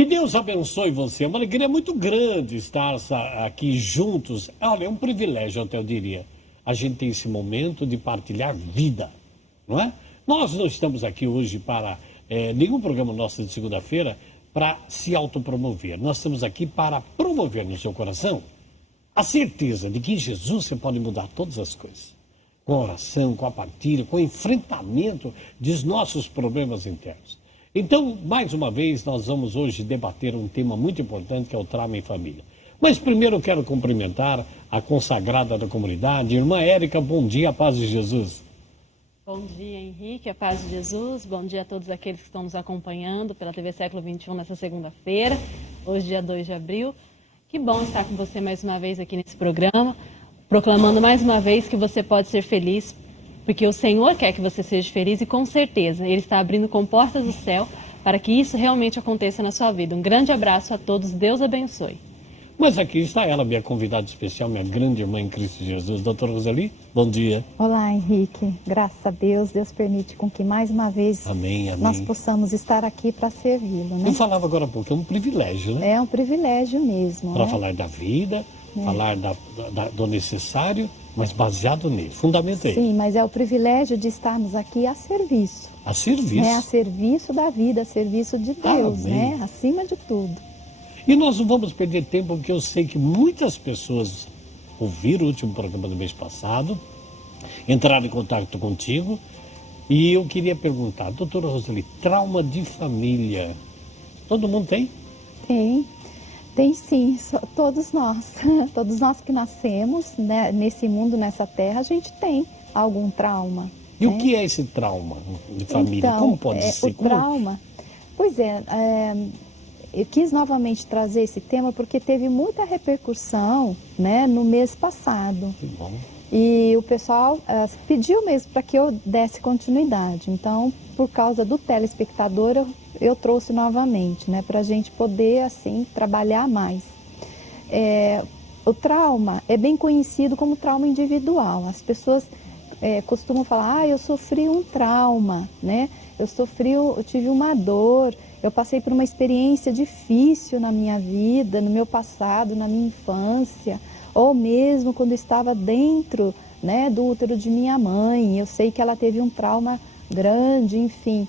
Que Deus abençoe você. É uma alegria muito grande estar aqui juntos. Olha, é um privilégio, até eu diria. A gente tem esse momento de partilhar vida, não é? Nós não estamos aqui hoje para nenhum programa nosso de segunda-feira para se autopromover. Nós estamos aqui para promover no seu coração a certeza de que em Jesus você pode mudar todas as coisas. Com a oração, com a partilha, com o enfrentamento dos nossos problemas internos. Então, mais uma vez, nós vamos hoje debater um tema muito importante, que é o trauma em família. Mas primeiro eu quero cumprimentar a consagrada da comunidade, irmã Érica. Bom dia, a paz de Jesus. Bom dia, Henrique, a paz de Jesus. Bom dia a todos aqueles que estão nos acompanhando pela TV Século XXI nessa segunda-feira, hoje dia 2 de abril. Que bom estar com você mais uma vez aqui nesse programa, proclamando mais uma vez que você pode ser feliz, porque o Senhor quer que você seja feliz e com certeza Ele está abrindo com portas do céu para que isso realmente aconteça na sua vida. Um grande abraço a todos, Deus abençoe. Mas aqui está ela, minha convidada especial, minha grande irmã em Cristo Jesus, doutora Roseli. Bom dia. Olá, Henrique. Graças a Deus, Deus permite com que mais uma vez amém, amém, nós possamos estar aqui para servi-lo, né? Eu falava agora há pouco, é um privilégio, né? É um privilégio mesmo, para né? falar da vida, falar do necessário, mas baseado nele. Fundamento é ele. Sim, mas é o privilégio de estarmos aqui a serviço. A serviço. A serviço da vida, a serviço de Deus, amém, né? Acima de tudo. E nós não vamos perder tempo, porque eu sei que muitas pessoas ouviram o último programa do mês passado, entraram em contato contigo, e eu queria perguntar, doutora Roseli, trauma de família, todo mundo tem? Tem sim, todos nós que nascemos, né, nesse mundo, nessa terra, a gente tem algum trauma. E o que é esse trauma de família? Então, como pode ser? Trauma, pois eu quis novamente trazer esse tema porque teve muita repercussão, né, no mês passado. Que bom. E o pessoal pediu mesmo para que eu desse continuidade. Então, por causa do telespectador, eu trouxe novamente, né, para a gente poder, assim, trabalhar mais. O trauma é bem conhecido como trauma individual. As pessoas costumam falar, eu sofri um trauma, né? Eu tive uma dor, eu passei por uma experiência difícil na minha vida, no meu passado, na minha infância, ou mesmo quando estava dentro, né, do útero de minha mãe, eu sei que ela teve um trauma grande, enfim.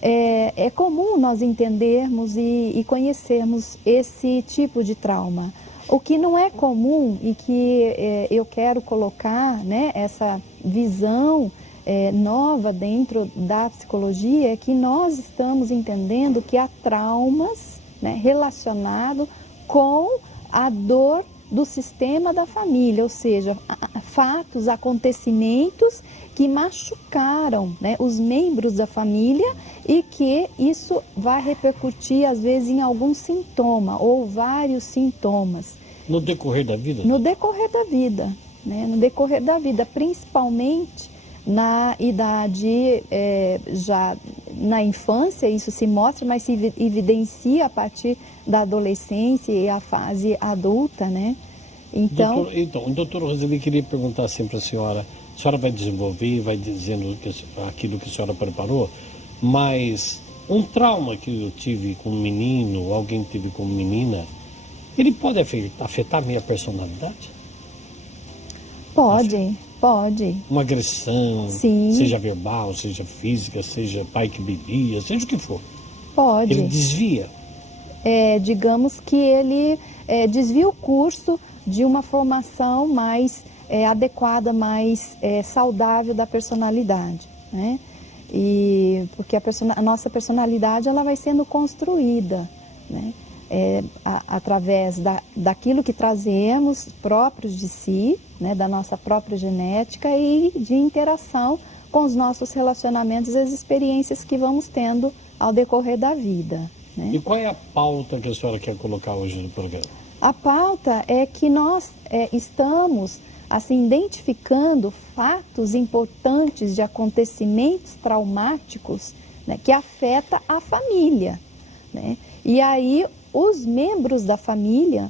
É comum nós entendermos e conhecermos esse tipo de trauma. O que não é comum e que eu quero colocar, né, essa visão nova dentro da psicologia é que nós estamos entendendo que há traumas, né, relacionados com a dor do sistema da família, ou seja, fatos, acontecimentos que machucaram, né, os membros da família e que isso vai repercutir às vezes em algum sintoma ou vários sintomas. No decorrer da vida? No decorrer da vida, né, no decorrer da vida, principalmente na idade, já na infância isso se mostra, mas se evidencia a partir da adolescência e a fase adulta, né? Então, doutora Roseli, queria perguntar assim para a senhora vai desenvolver, vai dizendo aquilo que a senhora preparou, mas um trauma que eu tive com um menino, alguém teve com menina, ele pode afetar a minha personalidade? Pode. Uma agressão, sim, seja verbal, seja física, seja pai que bebia, seja o que for. Pode. Ele desvia? Digamos que ele desvia o curso de uma formação mais adequada, mais saudável da personalidade, né? E porque a nossa personalidade ela vai sendo construída, né? Através daquilo que trazemos próprios de si, né, da nossa própria genética e de interação com os nossos relacionamentos e as experiências que vamos tendo ao decorrer da vida, né? E qual é a pauta que a senhora quer colocar hoje no programa? A pauta é que nós estamos assim, identificando fatos importantes de acontecimentos traumáticos, né, que afetam a família, né? E aí os membros da família,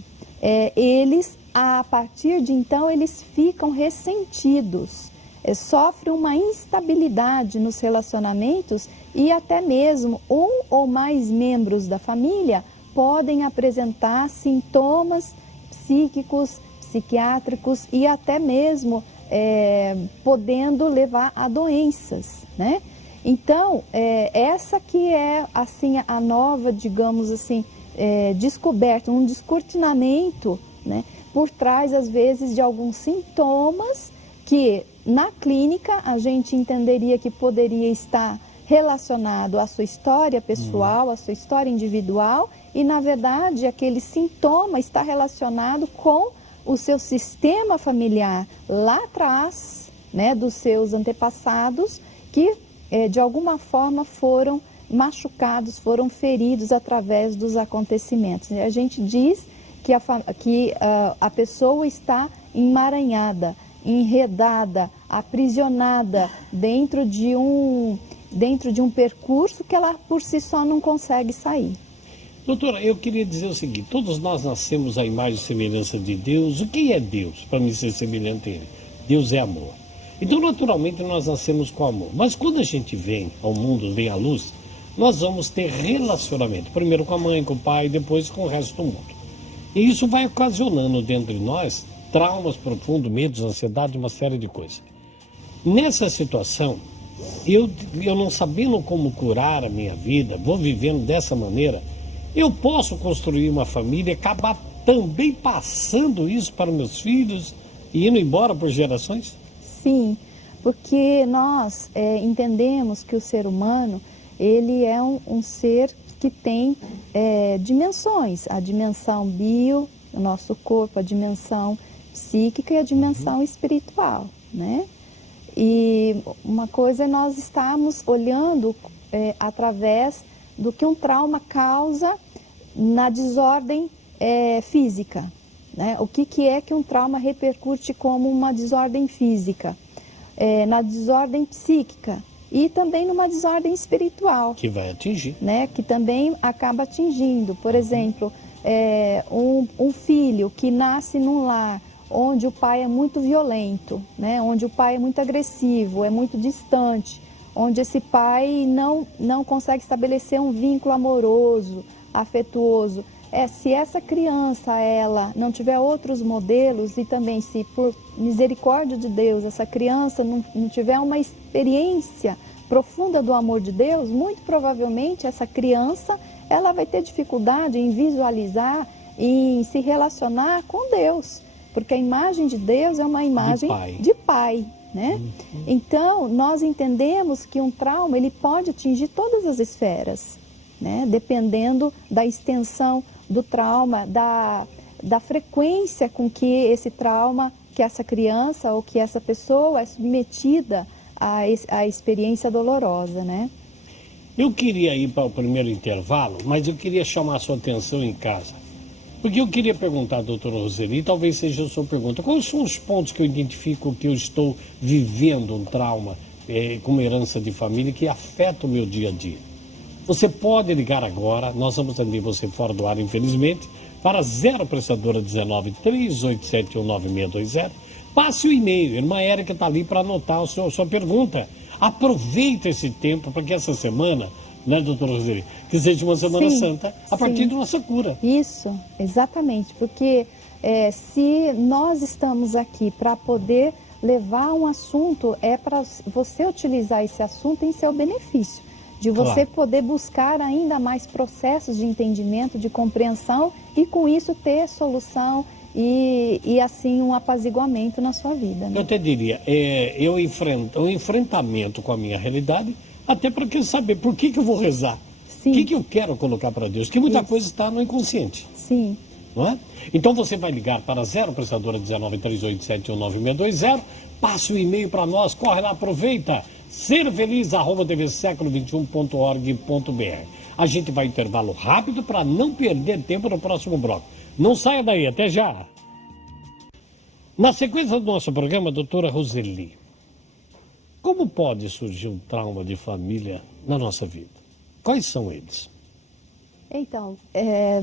eles, a partir de então, eles ficam ressentidos, sofrem uma instabilidade nos relacionamentos e até mesmo um ou mais membros da família podem apresentar sintomas psíquicos, psiquiátricos e até mesmo podendo levar a doenças, né? Então, essa que é assim a nova, digamos assim, descoberta, um descortinamento, né, por trás às vezes de alguns sintomas que na clínica a gente entenderia que poderia estar relacionado à sua história pessoal, à sua história individual, e na verdade aquele sintoma está relacionado com o seu sistema familiar lá atrás, né, dos seus antepassados, que de alguma forma foram machucados, foram feridos através dos acontecimentos. A gente diz que a pessoa está emaranhada, enredada, aprisionada dentro de um percurso que ela por si só não consegue sair. Doutora, eu queria dizer o seguinte: todos nós nascemos à imagem e semelhança de Deus. O que é Deus para mim ser semelhante a Ele? Deus é amor. Então, naturalmente, nós nascemos com amor. Mas quando a gente vem ao mundo, vem à luz, nós vamos ter relacionamento. Primeiro com a mãe, com o pai, depois com o resto do mundo. E isso vai ocasionando dentro de nós traumas profundos, medos, ansiedade, uma série de coisas. Nessa situação, eu não sabendo como curar a minha vida, vou vivendo dessa maneira, eu posso construir uma família e acabar também passando isso para meus filhos e indo embora por gerações? Sim, porque nós entendemos que o ser humano, ele é um ser que tem dimensões, a dimensão bio, o nosso corpo, a dimensão psíquica e a dimensão espiritual, né? E uma coisa é nós estarmos olhando através do que um trauma causa na desordem física, né? O que é que um trauma repercute como uma desordem física? Na desordem psíquica e também numa desordem espiritual. Que vai atingir. Né? Que também acaba atingindo. Por exemplo, um filho que nasce num lar onde o pai é muito violento, né? Onde o pai é muito agressivo, é muito distante, onde esse pai não consegue estabelecer um vínculo amoroso, afetuoso. Se essa criança, ela não tiver outros modelos e também se por misericórdia de Deus essa criança não tiver uma experiência profunda do amor de Deus, muito provavelmente essa criança ela vai ter dificuldade em visualizar, em se relacionar com Deus, porque a imagem de Deus é uma imagem de pai, né? Então, nós entendemos que um trauma ele pode atingir todas as esferas, né? Dependendo da extensão do trauma, da frequência com que esse trauma, que essa criança ou que essa pessoa é submetida à experiência dolorosa, né? Eu queria ir para o primeiro intervalo, mas eu queria chamar a sua atenção em casa. Porque eu queria perguntar à doutora Roseli, talvez seja a sua pergunta, quais são os pontos que eu identifico que eu estou vivendo um trauma como herança de família que afeta o meu dia a dia? Você pode ligar agora, nós vamos atender você fora do ar, infelizmente, para 0 prestadora 19 3871 9620. Passe o e-mail, irmã Érica está ali para anotar a sua pergunta. Aproveita esse tempo para que essa semana, né, doutora Roseli, que seja uma semana santa, a partir da nossa cura. Isso, exatamente, porque se nós estamos aqui para poder levar um assunto, é para você utilizar esse assunto em seu benefício, de você poder buscar ainda mais processos de entendimento, de compreensão e com isso ter solução e assim um apaziguamento na sua vida, né? Eu até diria, eu enfrento um enfrentamento com a minha realidade, até para quem saber por que eu vou rezar. Sim. O que eu quero colocar para Deus, que muita coisa está no inconsciente. Sim. Não é? Então você vai ligar para 0 prestadora 19 3871 9620, passa o e-mail para nós, corre lá, aproveita, serfeliz@tvseculo21.org.br. A gente vai intervalo rápido para não perder tempo no próximo bloco. Não saia daí, até já. Na sequência do nosso programa, doutora Roseli, como pode surgir um trauma de família na nossa vida? Quais são eles? Então,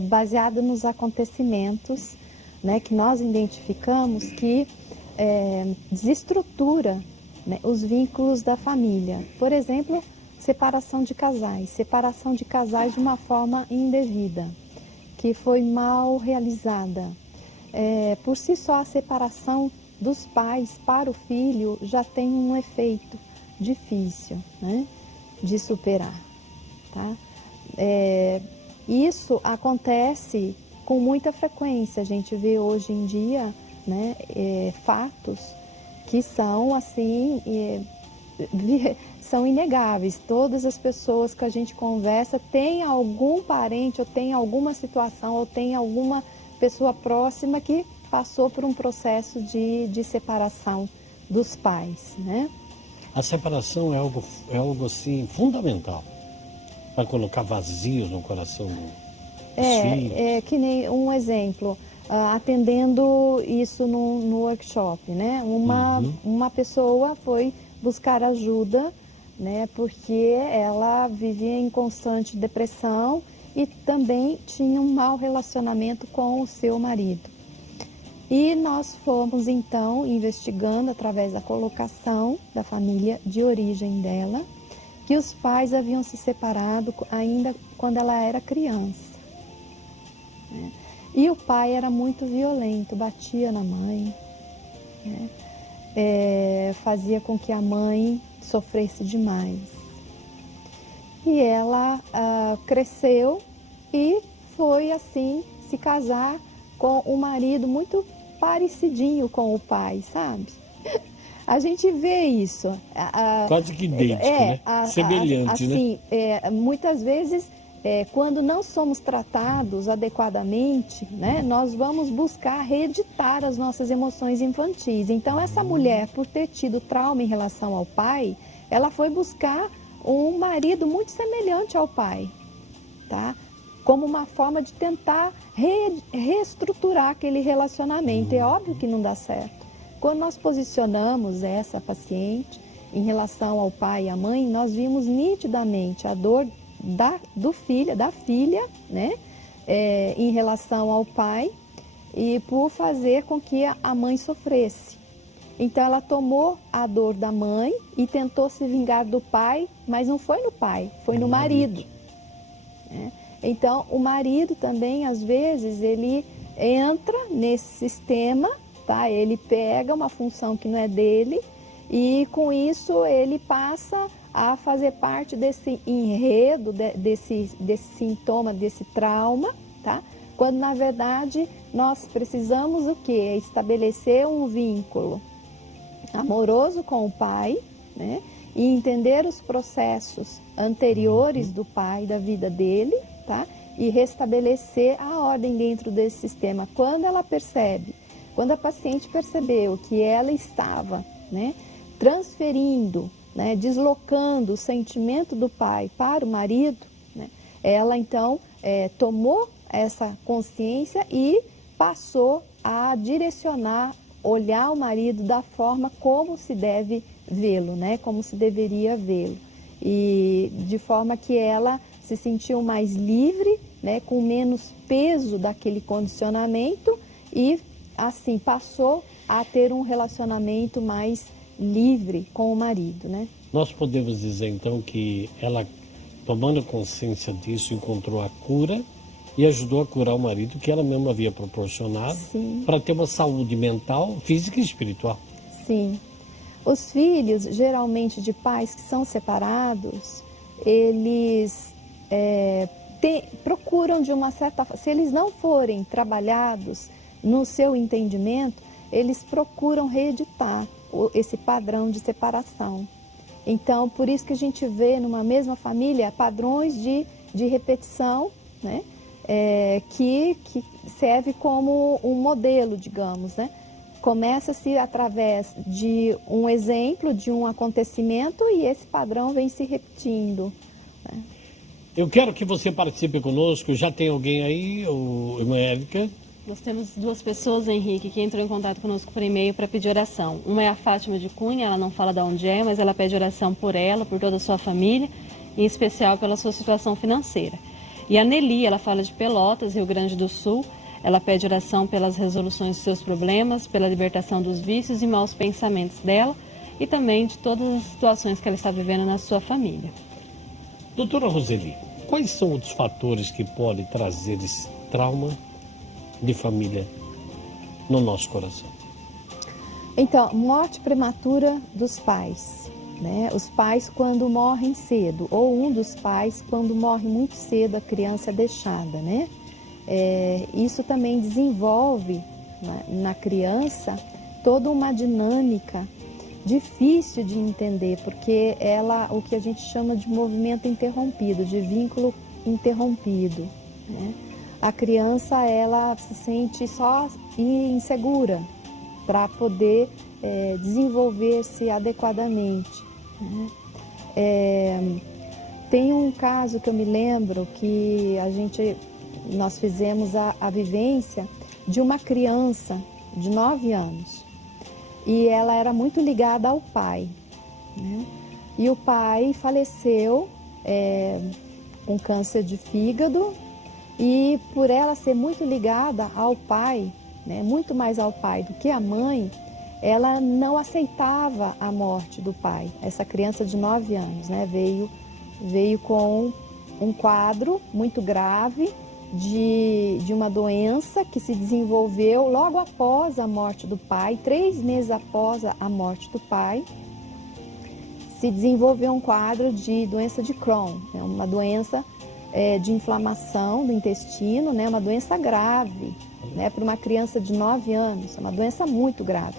baseado nos acontecimentos, né, que nós identificamos que desestrutura, né, os vínculos da família. Por exemplo, separação de casais de uma forma indevida. que foi mal realizada. Por si só, a separação dos pais para o filho já tem um efeito difícil, né, de superar, tá? Isso acontece com muita frequência. A gente vê hoje em dia, né, fatos que são assim, são inegáveis. Todas as pessoas que a gente conversa têm algum parente, ou tem alguma situação, ou tem alguma pessoa próxima que passou por um processo de separação dos pais, né? A separação é algo assim fundamental para colocar vazios no coração dos filhos. Que nem um exemplo, atendendo isso no workshop, né? Uma pessoa foi buscar ajuda, né? Porque ela vivia em constante depressão e também tinha um mau relacionamento com o seu marido. E nós fomos então investigando através da colocação da família de origem dela, que os pais haviam se separado ainda quando ela era criança, né? E o pai era muito violento, batia na mãe, né? Fazia com que a mãe sofresse demais. E ela cresceu e foi assim se casar com um marido muito parecidinho com o pai, sabe? A gente vê isso. Quase que idêntico, né? Semelhante, assim, né? Muitas vezes, quando não somos tratados adequadamente, né, nós vamos buscar reeditar as nossas emoções infantis. Então, essa mulher, por ter tido trauma em relação ao pai, ela foi buscar um marido muito semelhante ao pai, tá? Como uma forma de tentar reestruturar aquele relacionamento. É óbvio que não dá certo. Quando nós posicionamos essa paciente em relação ao pai e à mãe, nós vimos nitidamente a dor da filha, né, em relação ao pai, e por fazer com que a mãe sofresse. Então ela tomou a dor da mãe e tentou se vingar do pai, mas não foi no pai, foi no marido, né? Então o marido também, às vezes, ele entra nesse sistema, tá? Ele pega uma função que não é dele e com isso ele passa a fazer parte desse enredo, desse sintoma, desse trauma, tá? Quando na verdade nós precisamos o quê? Estabelecer um vínculo amoroso com o pai, né? E entender os processos anteriores do pai, da vida dele, tá? E restabelecer a ordem dentro desse sistema. Quando ela percebe, quando a paciente percebeu que ela estava, né, transferindo, né, deslocando o sentimento do pai para o marido, né, ela então tomou essa consciência e passou a direcionar, olhar o marido da forma como se deve vê-lo, né, como se deveria vê-lo. E de forma que ela se sentiu mais livre, né, com menos peso daquele condicionamento e assim passou a ter um relacionamento mais livre com o marido, né? Nós podemos dizer então que ela, tomando consciência disso, encontrou a cura e ajudou a curar o marido que ela mesma havia proporcionado para ter uma saúde mental, física e espiritual. Sim. Os filhos, geralmente de pais que são separados, eles procuram de uma certa forma, se eles não forem trabalhados no seu entendimento, eles procuram reeditar esse padrão de separação. Então, por isso que a gente vê numa mesma família padrões de repetição, né? Que serve como um modelo, digamos, né? Começa-se através de um exemplo, de um acontecimento, e esse padrão vem se repetindo, né? Eu quero que você participe conosco. Já tem alguém aí, irmã Érica? Nós temos duas pessoas, Henrique, que entram em contato conosco por e-mail para pedir oração. Uma é a Fátima de Cunha, ela não fala de onde é, mas ela pede oração por ela, por toda a sua família, em especial pela sua situação financeira. E a Nelly, ela fala de Pelotas, Rio Grande do Sul, ela pede oração pelas resoluções de seus problemas, pela libertação dos vícios e maus pensamentos dela e também de todas as situações que ela está vivendo na sua família. Doutora Roseli, quais são os fatores que podem trazer trauma de família no nosso coração? Então, morte prematura dos pais, né? Os pais quando morrem cedo, ou um dos pais quando morre muito cedo, a criança é deixada, né? Isso também desenvolve na criança toda uma dinâmica difícil de entender, porque o que a gente chama de movimento interrompido, de vínculo interrompido, né? A criança, ela se sente só e insegura para poder desenvolver-se adequadamente, né? Tem um caso que eu me lembro que nós fizemos a vivência de uma criança de 9 anos e ela era muito ligada ao pai, né? E o pai faleceu com câncer de fígado e por ela ser muito ligada ao pai, né, muito mais ao pai do que à mãe, ela não aceitava a morte do pai. Essa criança de 9 anos, né, veio com um quadro muito grave de uma doença que se desenvolveu logo após a morte do pai, 3 meses após a morte do pai, se desenvolveu um quadro de doença de Crohn, né, uma doença de inflamação do intestino, né, uma doença grave, né, para uma criança de 9 anos, uma doença muito grave.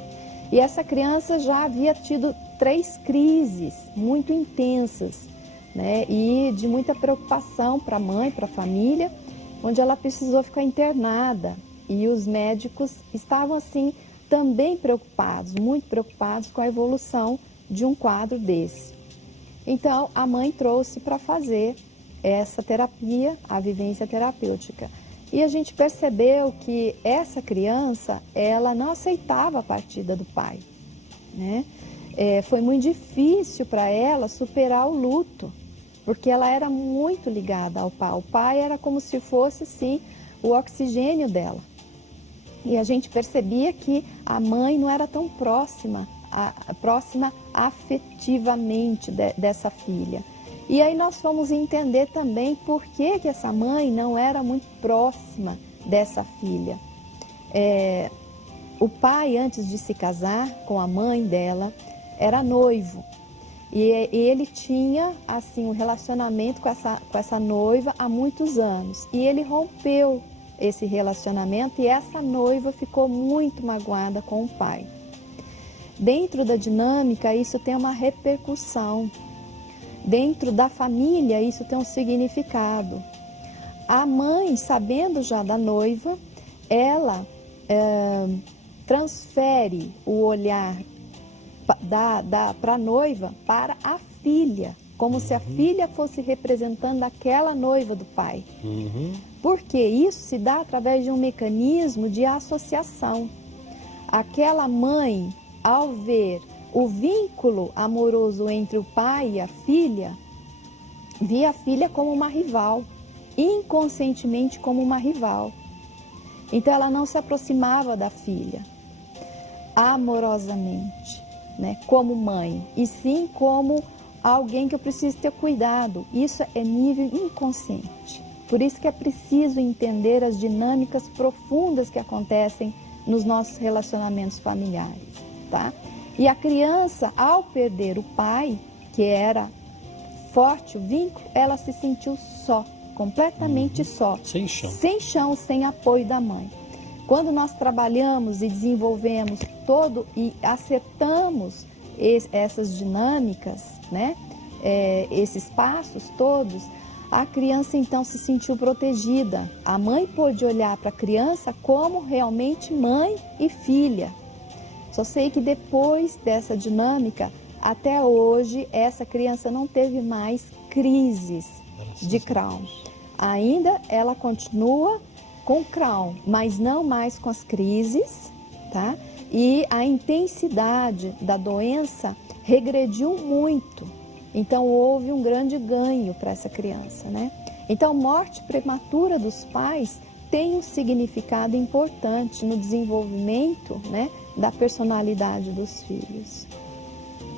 E essa criança já havia tido 3 crises muito intensas, né, e de muita preocupação para a mãe, para a família, onde ela precisou ficar internada. E os médicos estavam, assim, também preocupados, muito preocupados com a evolução de um quadro desse. Então, a mãe trouxe para fazer essa terapia, a vivência terapêutica. E a gente percebeu que essa criança, ela não aceitava a partida do pai, né? Foi muito difícil para ela superar o luto, porque ela era muito ligada ao pai. O pai era como se fosse, sim, o oxigênio dela. E a gente percebia que a mãe não era tão próxima afetivamente dessa filha. E aí nós fomos entender também por que essa mãe não era muito próxima dessa filha. O pai, antes de se casar com a mãe dela, era noivo. E ele tinha, assim, um relacionamento com essa noiva há muitos anos. E ele rompeu esse relacionamento e essa noiva ficou muito magoada com o pai. Dentro da dinâmica, isso tem uma repercussão. Dentro da família, isso tem um significado. A mãe, sabendo já da noiva, ela transfere o olhar para a noiva para a filha, como se a filha fosse representando aquela noiva do pai. Porque isso se dá através de um mecanismo de associação. Aquela mãe, ao ver o vínculo amoroso entre o pai e a filha, via a filha como uma rival, inconscientemente como uma rival. Então ela não se aproximava da filha amorosamente, né, como mãe, e sim como alguém que eu preciso ter cuidado. Isso é nível inconsciente. Por isso que é preciso entender as dinâmicas profundas que acontecem nos nossos relacionamentos familiares, tá? E a criança, ao perder o pai, que era forte o vínculo, ela se sentiu só, completamente só. Sem chão. Sem chão, sem apoio da mãe. Quando nós trabalhamos e desenvolvemos e acertamos essas dinâmicas, né, esses passos todos, a criança então se sentiu protegida. A mãe pôde olhar para a criança como realmente mãe e filha. Só sei que depois dessa dinâmica, até hoje, essa criança não teve mais crises de Crohn. Ainda ela continua com Crohn, mas não mais com as crises, tá? E a intensidade da doença regrediu muito. Então houve um grande ganho para essa criança, né? Então, morte prematura dos pais tem um significado importante no desenvolvimento, né, da personalidade dos filhos.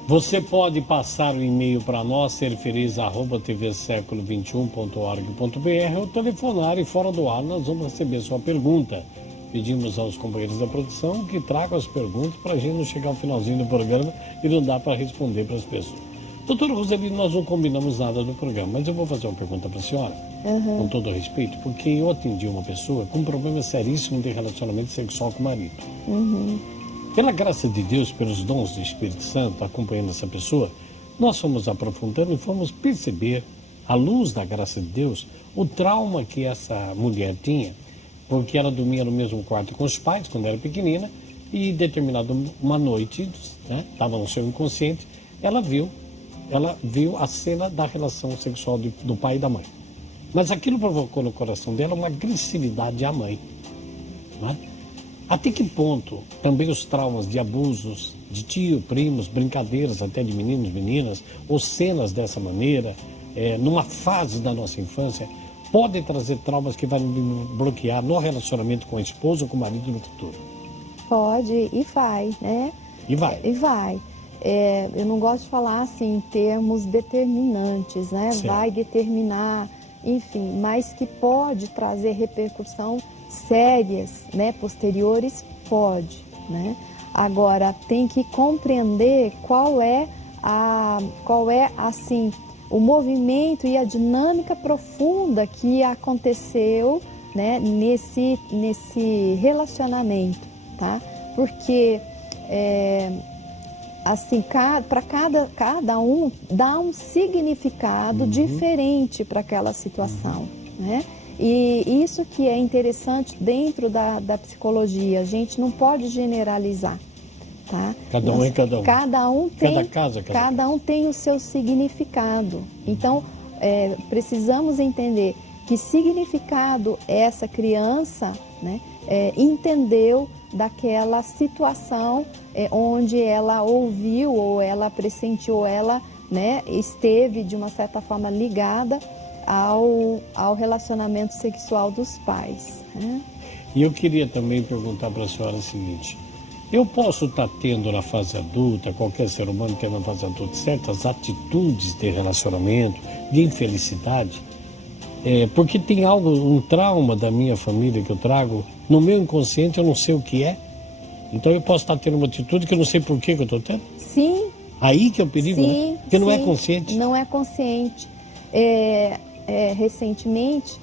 Você pode passar o e-mail para nós, serfeliz@tvseculo21.org.br ou telefonar e fora do ar nós vamos receber sua pergunta. Pedimos aos companheiros da produção que tragam as perguntas para a gente não chegar ao finalzinho do programa e não dá para responder para as pessoas. Doutora Roselino, nós não combinamos nada do programa, mas eu vou fazer uma pergunta para a senhora, com todo o respeito, porque eu atendi uma pessoa com um problema seríssimo de relacionamento sexual com o marido. Pela graça de Deus, pelos dons do Espírito Santo, acompanhando essa pessoa, nós fomos aprofundando e fomos perceber, à luz da graça de Deus, o trauma que essa mulher tinha, porque ela dormia no mesmo quarto com os pais quando era pequenina e determinada uma noite, estava no seu inconsciente, ela viu a cena da relação sexual do pai e da mãe. Mas aquilo provocou no coração dela uma agressividade à mãe. Né? Até que ponto também os traumas de abusos de tio, primos, brincadeiras até de meninos, meninas, ou cenas dessa maneira, numa fase da nossa infância, podem trazer traumas que vão bloquear no relacionamento com a esposa ou com o marido no futuro? Pode e vai, né? E vai. E vai. Eu não gosto de falar assim em termos determinantes, né? Certo. Vai determinar, enfim, mas que pode trazer repercussão sérias, né? Posteriores, pode, né? Agora, tem que compreender qual é assim, o movimento e a dinâmica profunda que aconteceu, né? Nesse relacionamento, tá? Porque assim, para cada um dá um significado diferente para aquela situação, né? E isso que é interessante dentro da psicologia, a gente não pode generalizar, tá? Cada um é cada um. Cada um tem, Cada caso é cada um tem o seu significado. Então, precisamos entender que significado essa criança, né, entendeu daquela situação onde ela ouviu ou ela pressentiu, ou ela, né, esteve de uma certa forma ligada ao relacionamento sexual dos pais, né? E eu queria também perguntar para a senhora o seguinte: eu posso estar tendo na fase adulta, qualquer ser humano tendo na fase adulta, certas atitudes de relacionamento, de infelicidade, porque tem um trauma da minha família que eu trago, no meu inconsciente eu não sei o que é, então eu posso estar tendo uma atitude que eu não sei por que eu estou tendo? Sim. Aí que é o perigo, Sim, né? Porque não é sim, consciente. Não é consciente. Recentemente,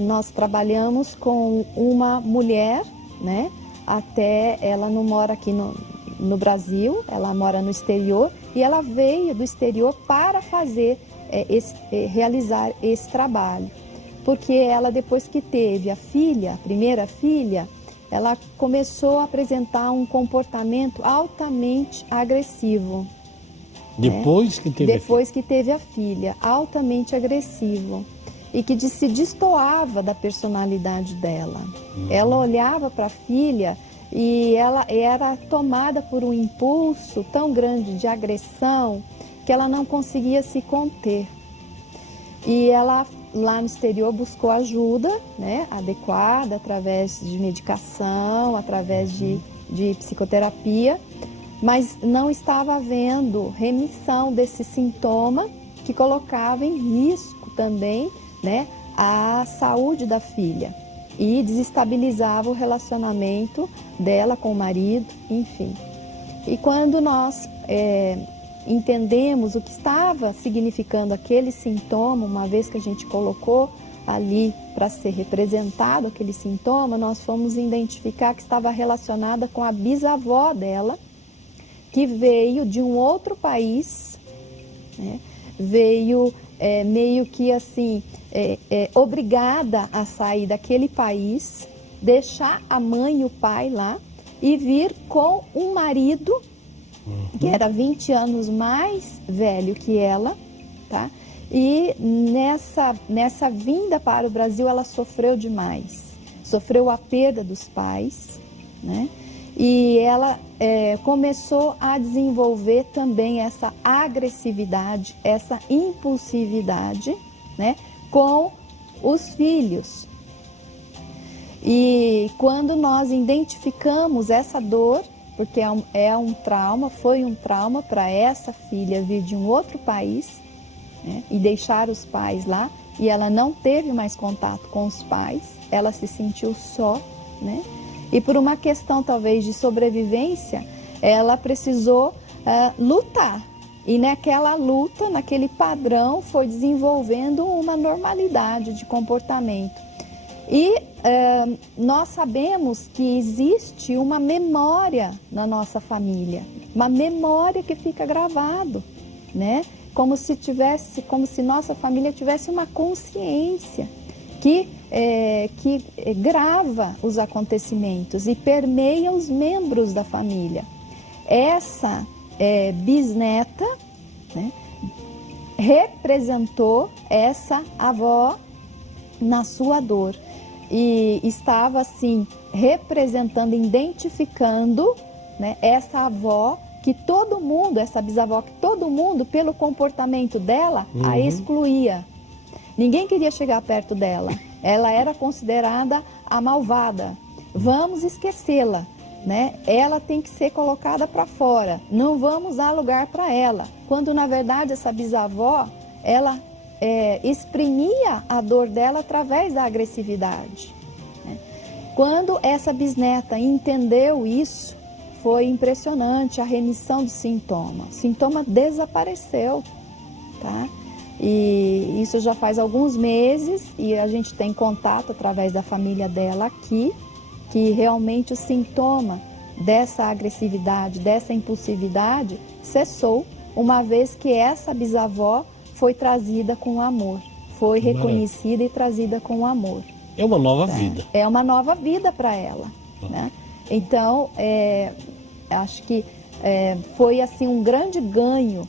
nós trabalhamos com uma mulher, né? Até ela não mora aqui no Brasil, ela mora no exterior, e ela veio do exterior para realizar esse trabalho. Porque ela, depois que teve a primeira filha, ela começou a apresentar um comportamento altamente agressivo. Depois que teve a filha, altamente agressivo, e que se destoava da personalidade dela. Ela olhava para a filha e ela era tomada por um impulso tão grande de agressão que ela não conseguia se conter. E ela, lá no exterior, buscou ajuda, né, adequada, através de medicação, através de psicoterapia, mas não estava havendo remissão desse sintoma que colocava em risco também, né, a saúde da filha e desestabilizava o relacionamento dela com o marido, enfim. E quando nós entendemos o que estava significando aquele sintoma, uma vez que a gente colocou ali para ser representado aquele sintoma, nós fomos identificar que estava relacionada com a bisavó dela, que veio de um outro país, né? Veio meio que assim, obrigada a sair daquele país, deixar a mãe e o pai lá e vir com um marido que era 20 anos mais velho que ela, tá? E nessa vinda para o Brasil ela sofreu demais, sofreu a perda dos pais, né? E ela começou a desenvolver também essa agressividade, essa impulsividade, né, com os filhos. E quando nós identificamos essa dor, porque é um trauma, foi um trauma para essa filha vir de um outro país, né, e deixar os pais lá, e ela não teve mais contato com os pais, ela se sentiu só, né? E por uma questão talvez de sobrevivência, ela precisou lutar. E naquela luta, naquele padrão, foi desenvolvendo uma normalidade de comportamento. E nós sabemos que existe uma memória na nossa família, uma memória que fica gravado, né? Como se nossa família tivesse uma consciência que grava os acontecimentos e permeia os membros da família. Essa bisneta, né, representou essa avó na sua dor e estava assim representando, identificando, né, essa avó que todo mundo, essa bisavó que todo mundo, pelo comportamento dela, a excluía. Ninguém queria chegar perto dela. Ela era considerada a malvada. Vamos esquecê-la, né? Ela tem que ser colocada para fora. Não vamos dar lugar para ela. Quando, na verdade, essa bisavó, ela exprimia a dor dela através da agressividade, né? Quando essa bisneta entendeu isso, foi impressionante a remissão do sintoma. O sintoma desapareceu, tá? E isso já faz alguns meses e a gente tem contato através da família dela aqui, que realmente o sintoma dessa agressividade, dessa impulsividade cessou, uma vez que essa bisavó foi trazida com amor, foi reconhecida e trazida com amor. É uma nova vida. É uma nova vida para ela, né? Então, acho que foi assim um grande ganho,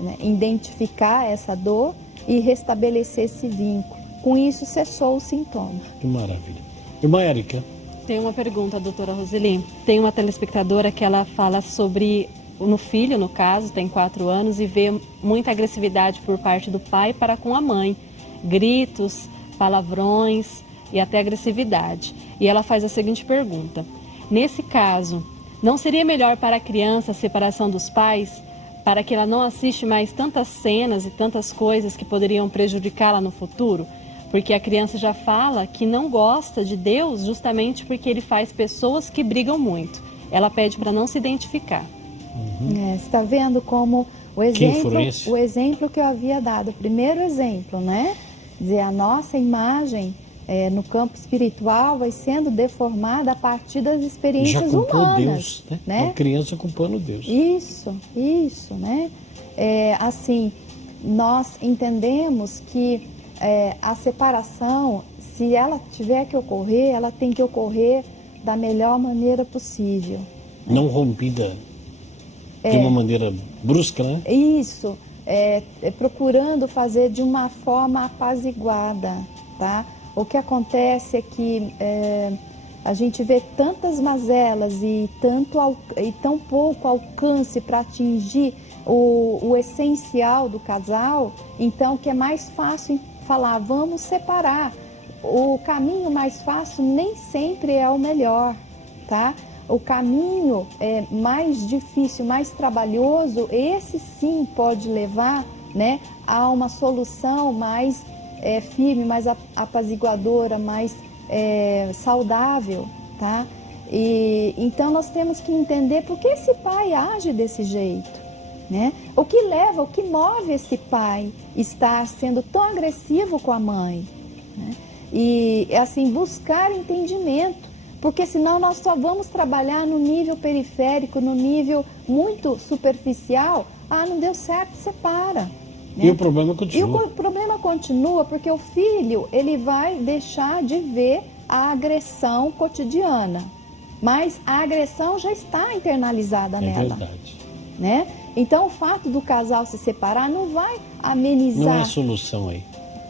né, identificar essa dor e restabelecer esse vínculo. Com isso, cessou o sintoma. Que maravilha. Irmã Érica. Tem uma pergunta, doutora Roseli. Tem uma telespectadora que ela fala sobre, no filho, no caso, tem 4 anos, e vê muita agressividade por parte do pai para com a mãe. Gritos, palavrões e até agressividade. E ela faz a seguinte pergunta. Nesse caso, não seria melhor para a criança a separação dos pais, para que ela não assista mais tantas cenas e tantas coisas que poderiam prejudicá-la no futuro? Porque a criança já fala que não gosta de Deus justamente porque ele faz pessoas que brigam muito. Ela pede para não se identificar. Você está vendo como o exemplo que eu havia dado, o primeiro exemplo, né? Dizer, a nossa imagem no campo espiritual vai sendo deformada a partir das experiências já culpou humanas. Deus, né? Uma criança culpando Deus. Isso, né? Assim, nós entendemos que a separação, se ela tiver que ocorrer, ela tem que ocorrer da melhor maneira possível. Não rompida de uma maneira brusca, né? Isso, procurando fazer de uma forma apaziguada, tá? O que acontece é que a gente vê tantas mazelas e tão pouco alcance para atingir o essencial do casal, então que é mais fácil falar, vamos separar. O caminho mais fácil nem sempre é o melhor, tá? O caminho mais difícil, mais trabalhoso, esse sim pode levar, né, a uma solução mais firme, mais apaziguadora, mais saudável, tá? E então nós temos que entender por que esse pai age desse jeito, né? O que move esse pai estar sendo tão agressivo com a mãe, né? E assim, buscar entendimento, porque senão nós só vamos trabalhar no nível periférico, no nível muito superficial. Não deu certo, separa. Né? E o problema continua. E o problema continua porque o filho, ele vai deixar de ver a agressão cotidiana, mas a agressão já está internalizada nela. Verdade. Né? Então o fato do casal se separar não vai amenizar. Não é solução aí.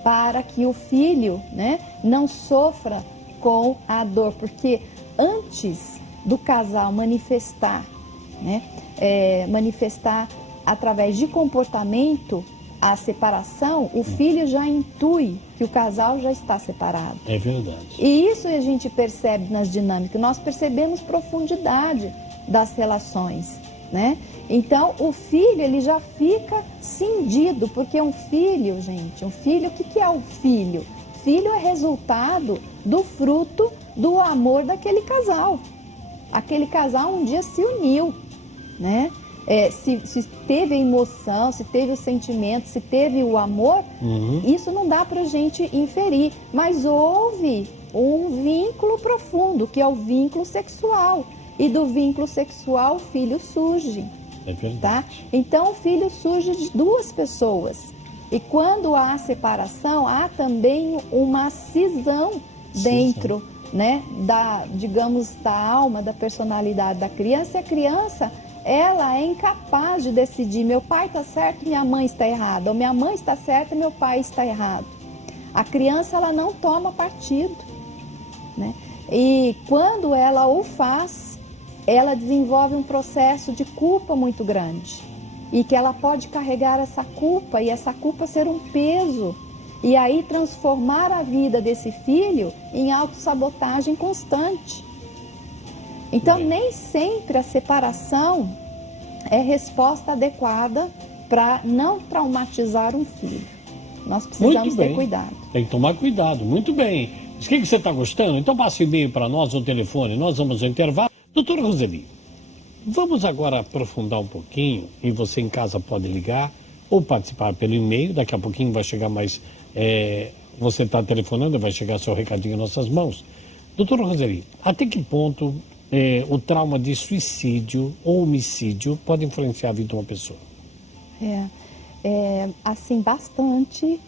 Para que o filho, né, não sofra com a dor, porque antes do casal manifestar, né, manifestar através de comportamento a separação, o filho já intui que o casal já está separado. É verdade. E isso a gente percebe nas dinâmicas, nós percebemos profundidade. das relações, né? Então, o filho, ele já fica cindido, porque um filho, gente, o que é o filho? Filho é resultado do fruto do amor daquele casal. Aquele casal um dia se uniu, né? Se teve a emoção, se teve o sentimento, se teve o amor, isso não dá pra gente inferir. Mas houve um vínculo profundo, que é o vínculo sexual. E do vínculo sexual o filho surge. É verdade. Tá? Então o filho surge de duas pessoas. E quando há separação, há também uma cisão dentro, né, digamos, da alma, da personalidade da criança. E a criança, ela é incapaz de decidir, meu pai está certo, minha mãe está errada, ou minha mãe está certa, meu pai está errado. A criança, ela não toma partido, né? E quando ela o faz, ela desenvolve um processo de culpa muito grande. E que ela pode carregar essa culpa, e essa culpa ser um peso. E aí transformar a vida desse filho em autossabotagem constante. Então, nem sempre a separação é resposta adequada para não traumatizar um filho. Nós precisamos ter cuidado. Tem que tomar cuidado, muito bem. O que você está gostando? Então passe o e-mail para nós, o telefone, nós vamos ao intervalo. Doutora Roseli, vamos agora aprofundar um pouquinho, e você em casa pode ligar ou participar pelo e-mail, daqui a pouquinho vai chegar mais, você está telefonando, vai chegar seu recadinho em nossas mãos. Doutora Roseli, até que ponto o trauma de suicídio ou homicídio pode influenciar a vida de uma pessoa? Assim, bastante,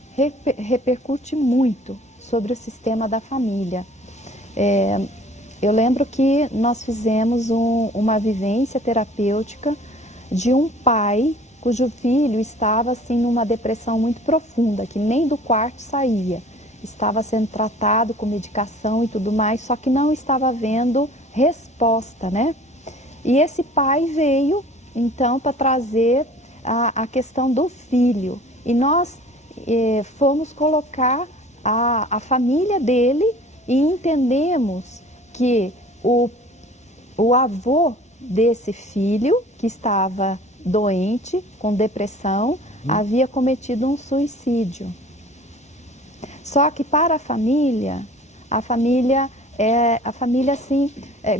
repercute muito sobre o sistema da família. Eu lembro que nós fizemos uma vivência terapêutica de um pai cujo filho estava assim numa depressão muito profunda, que nem do quarto saía. Estava sendo tratado com medicação e tudo mais, só que não estava havendo resposta, né? E esse pai veio, então, para trazer a questão do filho. E nós fomos colocar a família dele e entendemos que o avô desse filho, que estava doente, com depressão, havia cometido um suicídio. Só que para a família assim,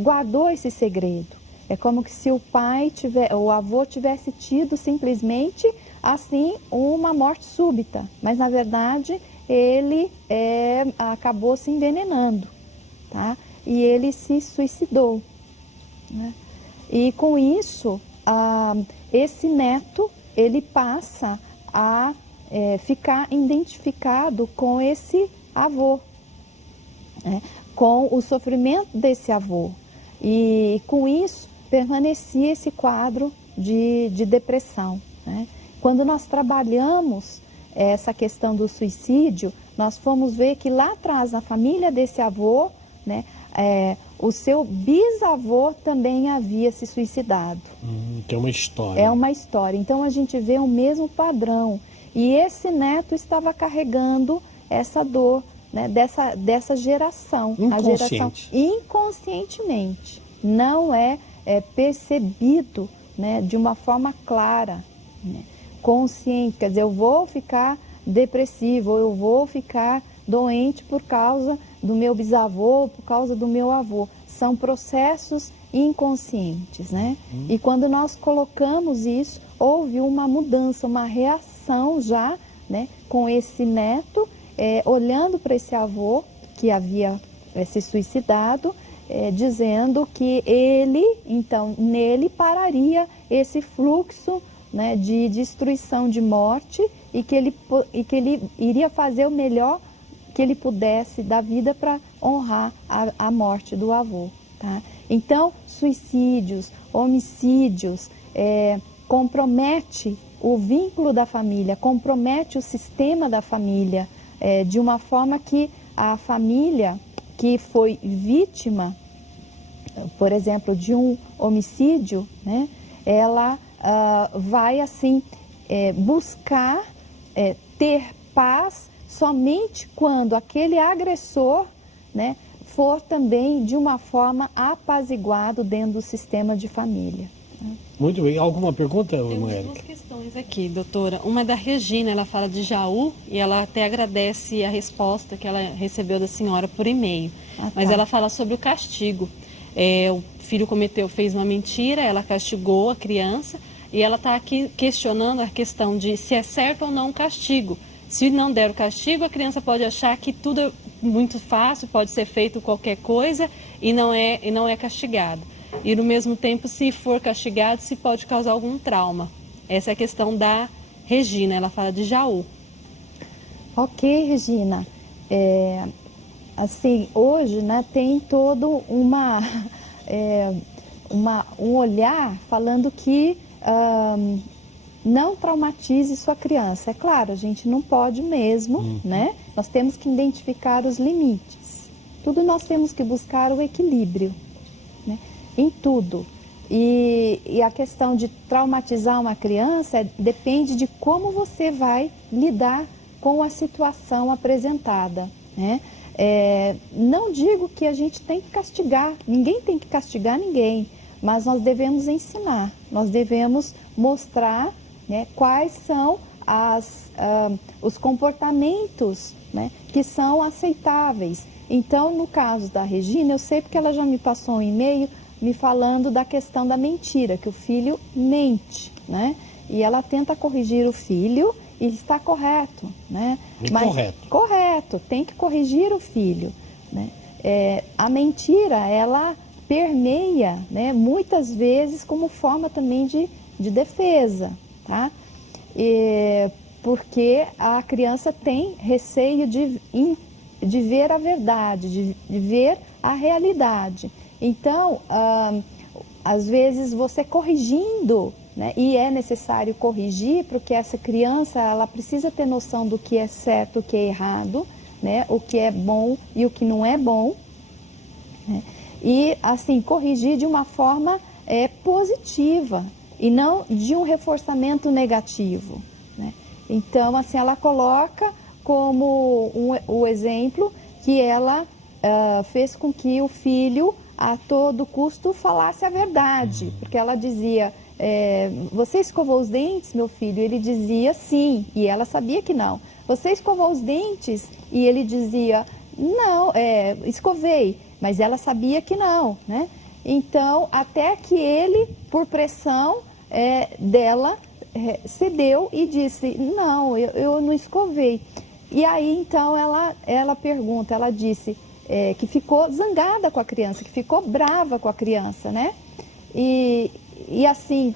guardou esse segredo. É como que se o avô tivesse tido simplesmente assim uma morte súbita, mas na verdade ele acabou se envenenando, tá? E ele se suicidou, né? E com isso, esse neto, ele passa a ficar identificado com esse avô, né? Com o sofrimento desse avô. E com isso, permanecia esse quadro de depressão, né? Quando nós trabalhamos essa questão do suicídio, nós fomos ver que lá atrás, na família desse avô, né, o seu bisavô também havia se suicidado. Tem uma história. É uma história. Então a gente vê o mesmo padrão. E esse neto estava carregando essa dor, né, dessa geração. A geração inconscientemente. Não é percebido, né, de uma forma clara, né, consciente. Quer dizer, eu vou ficar depressivo, ou eu vou ficar doente por causa do meu bisavô, por causa do meu avô. São processos inconscientes, né? E quando nós colocamos isso, houve uma mudança, uma reação já, né, com esse neto, olhando para esse avô que havia se suicidado, dizendo que ele, então, nele pararia esse fluxo, né, de destruição, de morte, e que ele iria fazer o melhor que ele pudesse da vida para honrar a morte do avô, tá? Então, suicídios, homicídios, compromete o vínculo da família, compromete o sistema da família, de uma forma que a família que foi vítima, por exemplo, de um homicídio, né, ela vai assim buscar ter paz somente quando aquele agressor, né, for também de uma forma apaziguado dentro do sistema de família. Muito bem. Alguma pergunta, Temos Érica? duas questões aqui, doutora. Uma é da Regina, ela fala de Jaú e ela até agradece a resposta que ela recebeu da senhora por e-mail. Mas ela fala sobre o castigo. O filho fez uma mentira, ela castigou a criança e ela está aqui questionando a questão de se é certo ou não o castigo. Se não der o castigo, a criança pode achar que tudo é muito fácil, pode ser feito qualquer coisa e não é castigado. E, no mesmo tempo, se for castigado, se pode causar algum trauma. Essa é a questão da Regina, ela fala de Jaú. Ok, Regina. Assim, hoje, né, tem todo um olhar falando que não traumatize sua criança. É claro, a gente não pode mesmo, né? Nós temos que identificar os limites. Tudo nós temos que buscar o equilíbrio, né? Em tudo. E a questão de traumatizar uma criança depende de como você vai lidar com a situação apresentada, né? Não digo que a gente tem que castigar, ninguém tem que castigar ninguém, mas nós devemos ensinar, nós devemos mostrar, né, quais são os comportamentos, né, que são aceitáveis. Então, no caso da Regina, eu sei porque ela já me passou um e-mail me falando da questão da mentira, que o filho mente, né? E ela tenta corrigir o filho e está correto, né? Correto, tem que corrigir o filho, né? A mentira, ela permeia, né, muitas vezes como forma também de defesa, tá? Porque a criança tem receio de ver a verdade, de ver a realidade. Então, às vezes você corrigindo, né, e é necessário corrigir, porque essa criança ela precisa ter noção do que é certo, o que é errado, né, o que é bom e o que não é bom, né, e assim corrigir de uma forma positiva e não de um reforçamento negativo, né. Então, assim, ela coloca como o exemplo que ela fez com que o filho a todo custo falasse a verdade, porque ela dizia, você escovou os dentes, meu filho? Ele dizia sim, e ela sabia que não. Você escovou os dentes? E ele dizia, não, escovei, mas ela sabia que não, né? Então, até que ele, por pressão dela, cedeu e disse, não, eu não escovei. E aí, então, ela pergunta, ela disse que ficou zangada com a criança, que ficou brava com a criança, né? E assim,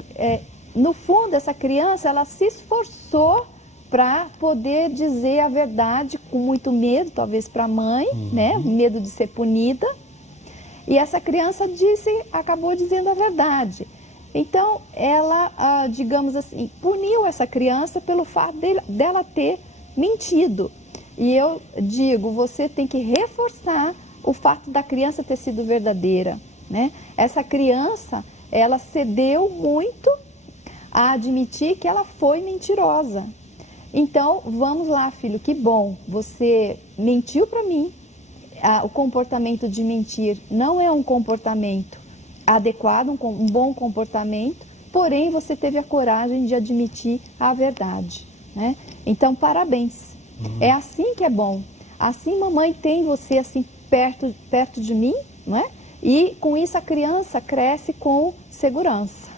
no fundo, essa criança, ela se esforçou para poder dizer a verdade com muito medo, talvez para a mãe, né? Medo de ser punida. E essa criança acabou dizendo a verdade. Então, ela, digamos assim, puniu essa criança pelo fato dela ter mentido. E eu digo, você tem que reforçar o fato da criança ter sido verdadeira, né? Essa criança, ela cedeu muito a admitir que ela foi mentirosa. Então, vamos lá, filho, que bom, você mentiu para mim. O comportamento de mentir não é um comportamento adequado, um bom comportamento, porém você teve a coragem de admitir a verdade, né? Então, parabéns. É assim que é bom. Assim, mamãe tem você assim perto de mim, né? E com isso a criança cresce com segurança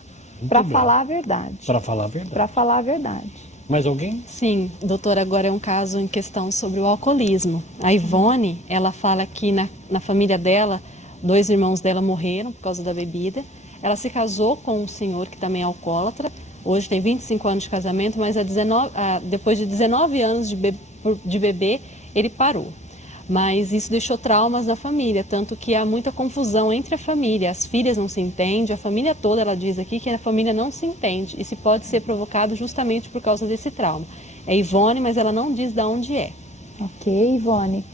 para falar a verdade. Para falar a verdade. Para falar a verdade. Mais alguém? Sim, doutora, agora é um caso em questão sobre o alcoolismo. A Ivone, ela fala que na família dela, 2 irmãos dela morreram por causa da bebida. Ela se casou com um senhor que também é alcoólatra. Hoje tem 25 anos de casamento, mas depois de 19 anos de bebê, ele parou. Mas isso deixou traumas na família, tanto que há muita confusão entre a família. As filhas não se entendem, a família toda, ela diz aqui que a família não se entende. Isso pode ser provocado justamente por causa desse trauma. É Ivone, mas ela não diz de onde é. Ok, Ivone.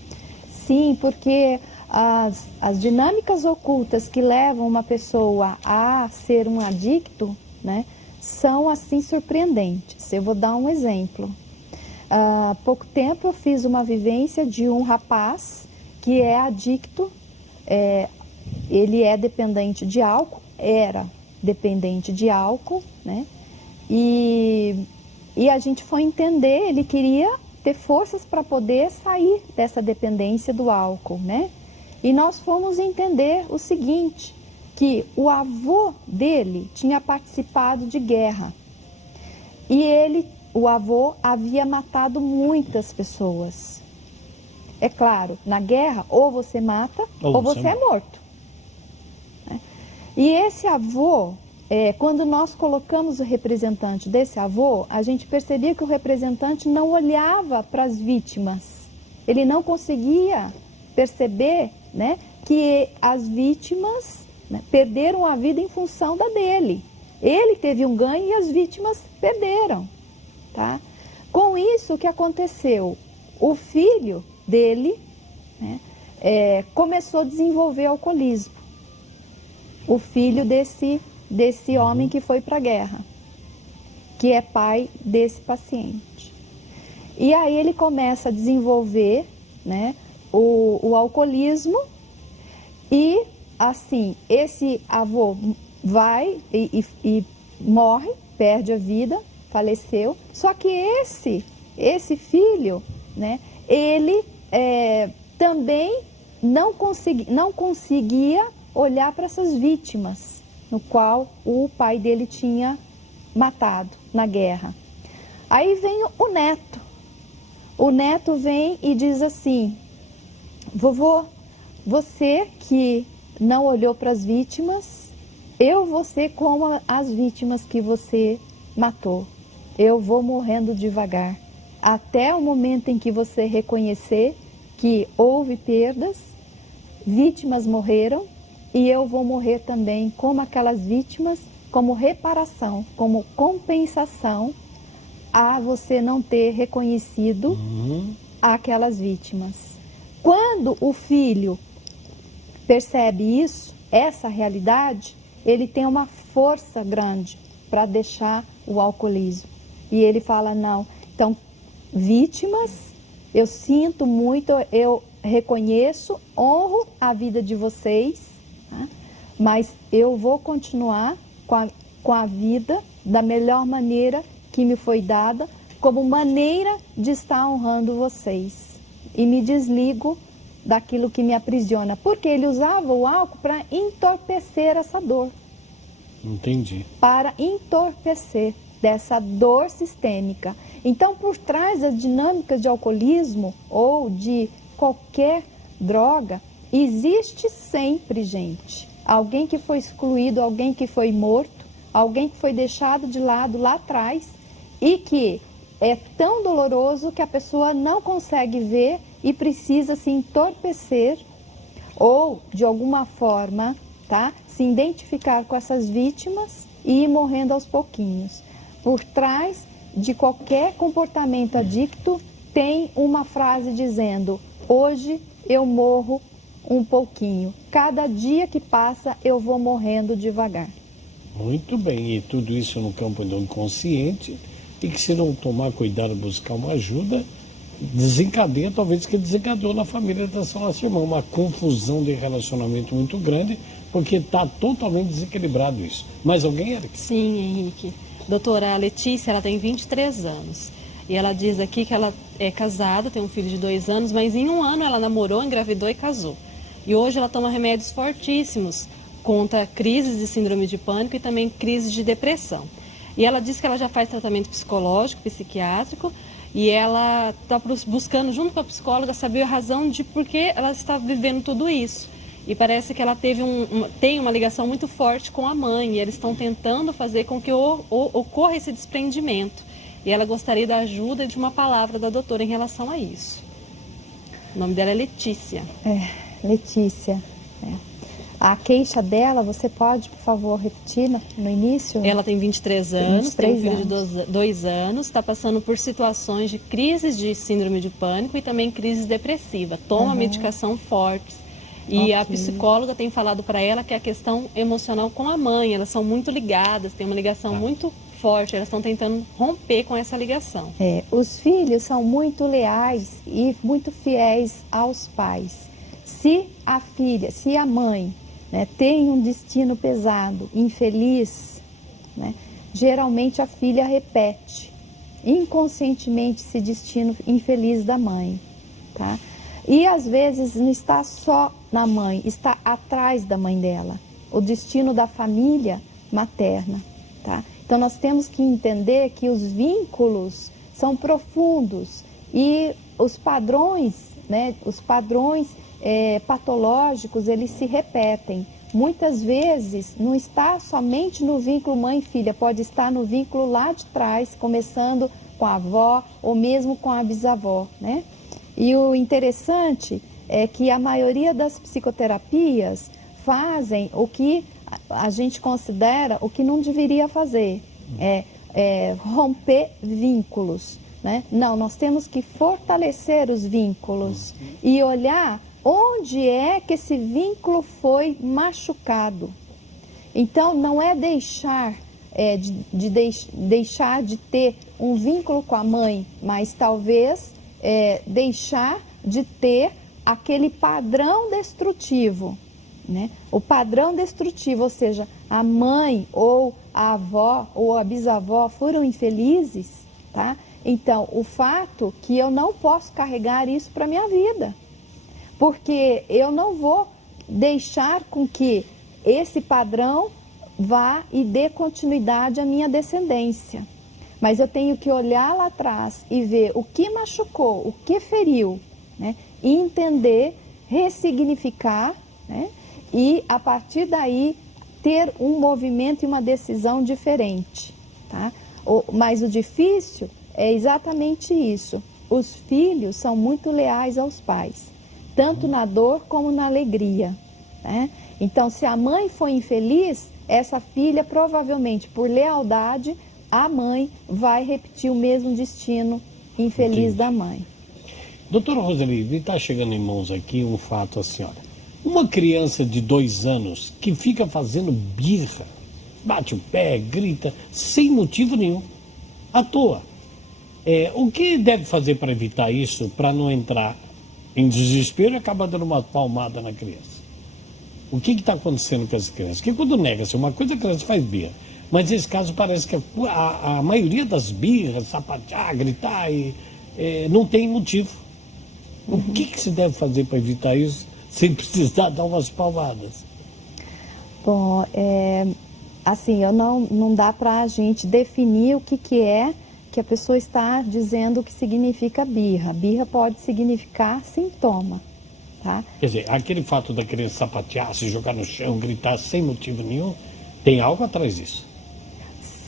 Sim, porque as dinâmicas ocultas que levam uma pessoa a ser um adicto, né, são assim surpreendentes. Eu vou dar um exemplo. Há pouco tempo eu fiz uma vivência de um rapaz que é adicto ele é dependente de álcool, era dependente de álcool, né? E a gente foi entender, ele queria ter forças para poder sair dessa dependência do álcool, né? E nós fomos entender o seguinte, que o avô dele tinha participado de guerra. E o avô, havia matado muitas pessoas. É claro, na guerra, ou você mata, ou você é morto. Né? E esse avô, quando nós colocamos o representante desse avô, a gente percebia que o representante não olhava para as vítimas. Ele não conseguia perceber, né, que as vítimas, né, perderam a vida em função da dele. Ele teve um ganho e as vítimas perderam. Tá? Com isso, o que aconteceu? O filho dele, né, começou a desenvolver alcoolismo. O filho desse homem que foi para a guerra, que é pai desse paciente. E aí ele começa a desenvolver, né, o alcoolismo e, assim, esse avô vai e morre, perde a vida, faleceu. Só que esse filho, né, ele também não conseguia olhar para essas vítimas, no qual o pai dele tinha matado na guerra. Aí vem o neto. O neto vem e diz assim: vovô, você que não olhou para as vítimas, eu vou ser como as vítimas que você matou. Eu vou morrendo devagar, até o momento em que você reconhecer que houve perdas, vítimas morreram, e eu vou morrer também como aquelas vítimas, como reparação, como compensação a você não ter reconhecido aquelas vítimas. Quando o filho percebe isso, essa realidade, ele tem uma força grande para deixar o alcoolismo. E ele fala: não, então, vítimas, eu sinto muito, eu reconheço, honro a vida de vocês, tá? Mas eu vou continuar com a vida da melhor maneira que me foi dada, como maneira de estar honrando vocês. E me desligo daquilo que me aprisiona. Porque ele usava o álcool para entorpecer essa dor. Entendi. Para entorpecer dessa dor sistêmica. Então, por trás das dinâmicas de alcoolismo ou de qualquer droga, existe sempre, gente, alguém que foi excluído, alguém que foi morto, alguém que foi deixado de lado lá atrás e que é tão doloroso que a pessoa não consegue ver e precisa se entorpecer ou, de alguma forma, tá, se identificar com essas vítimas e ir morrendo aos pouquinhos. Por trás de qualquer comportamento adicto tem uma frase dizendo: hoje eu morro um pouquinho. Cada dia que passa eu vou morrendo devagar. Muito bem, e tudo isso no campo do inconsciente, e que se não tomar cuidado, buscar uma ajuda, desencadeia, talvez que desencadeou na família da sua irmã, uma confusão de relacionamento muito grande, porque está totalmente desequilibrado isso. Mais alguém, Eric? Sim, Henrique. Doutora Letícia, ela tem 23 anos. E ela diz aqui que ela é casada, tem um filho de 2 anos, mas em 1 ano ela namorou, engravidou e casou. E hoje ela toma remédios fortíssimos contra crises de síndrome de pânico e também crises de depressão. E ela diz que ela já faz tratamento psicológico, psiquiátrico, e ela está buscando, junto com a psicóloga, saber a razão de por que ela está vivendo tudo isso. E parece que ela tem uma ligação muito forte com a mãe, e eles estão tentando fazer com que ocorra esse desprendimento. E ela gostaria da ajuda de uma palavra da doutora em relação a isso. O nome dela é Letícia. Letícia. A queixa dela, você pode, por favor, repetir no início? Ela tem 23 anos, 23 tem um filho de 2 anos, está passando por situações de crises de síndrome de pânico e também crises depressiva. Toma medicação forte. E a psicóloga tem falado para ela que é a questão emocional com a mãe, elas são muito ligadas, tem uma ligação muito forte, elas estão tentando romper com essa ligação. Os filhos são muito leais e muito fiéis aos pais. Se a filha, se a mãe, né, tem um destino pesado, infeliz, né, geralmente a filha repete inconscientemente esse destino infeliz da mãe, tá? E às vezes não está só na mãe, está atrás da mãe dela, o destino da família materna, tá? Então nós temos que entender que os vínculos são profundos e os padrões, né, patológicos, eles se repetem. Muitas vezes não está somente no vínculo mãe e filha, pode estar no vínculo lá de trás, começando com a avó ou mesmo com a bisavó, né? E o interessante é que a maioria das psicoterapias fazem o que a gente considera o que não deveria fazer, romper vínculos, né? Não, nós temos que fortalecer os vínculos e olhar onde é que esse vínculo foi machucado. Então, não é deixar deixar de ter um vínculo com a mãe, mas talvez deixar de ter aquele padrão destrutivo, né? O padrão destrutivo, ou seja, a mãe ou a avó ou a bisavó foram infelizes, tá? Então, o fato que eu não posso carregar isso para a minha vida, porque eu não vou deixar com que esse padrão vá e dê continuidade à minha descendência. Mas eu tenho que olhar lá atrás e ver o que machucou, o que feriu, né? E entender, ressignificar, né? E a partir daí ter um movimento e uma decisão diferente, tá? Mas o difícil é exatamente isso. Os filhos são muito leais aos pais, tanto na dor como na alegria, né? Então, se a mãe foi infeliz, essa filha provavelmente, por lealdade, a mãe vai repetir o mesmo destino infeliz da mãe. Doutora Roseli, me está chegando em mãos aqui um fato assim, olha. Uma criança de 2 anos que fica fazendo birra, bate o pé, grita, sem motivo nenhum, à toa. O que deve fazer para evitar isso, para não entrar em desespero e acabar dando uma palmada na criança? O que está acontecendo com essa criança? Porque quando nega-se uma coisa, a criança faz birra. Mas nesse caso parece que a maioria das birras, sapatear, gritar, não tem motivo. O que se deve fazer para evitar isso sem precisar dar umas palmadas? Bom, assim, não dá para a gente definir o que é que a pessoa está dizendo que significa birra. Birra pode significar sintoma, tá? Quer dizer, aquele fato da criança sapatear, se jogar no chão, gritar sem motivo nenhum, tem algo atrás disso.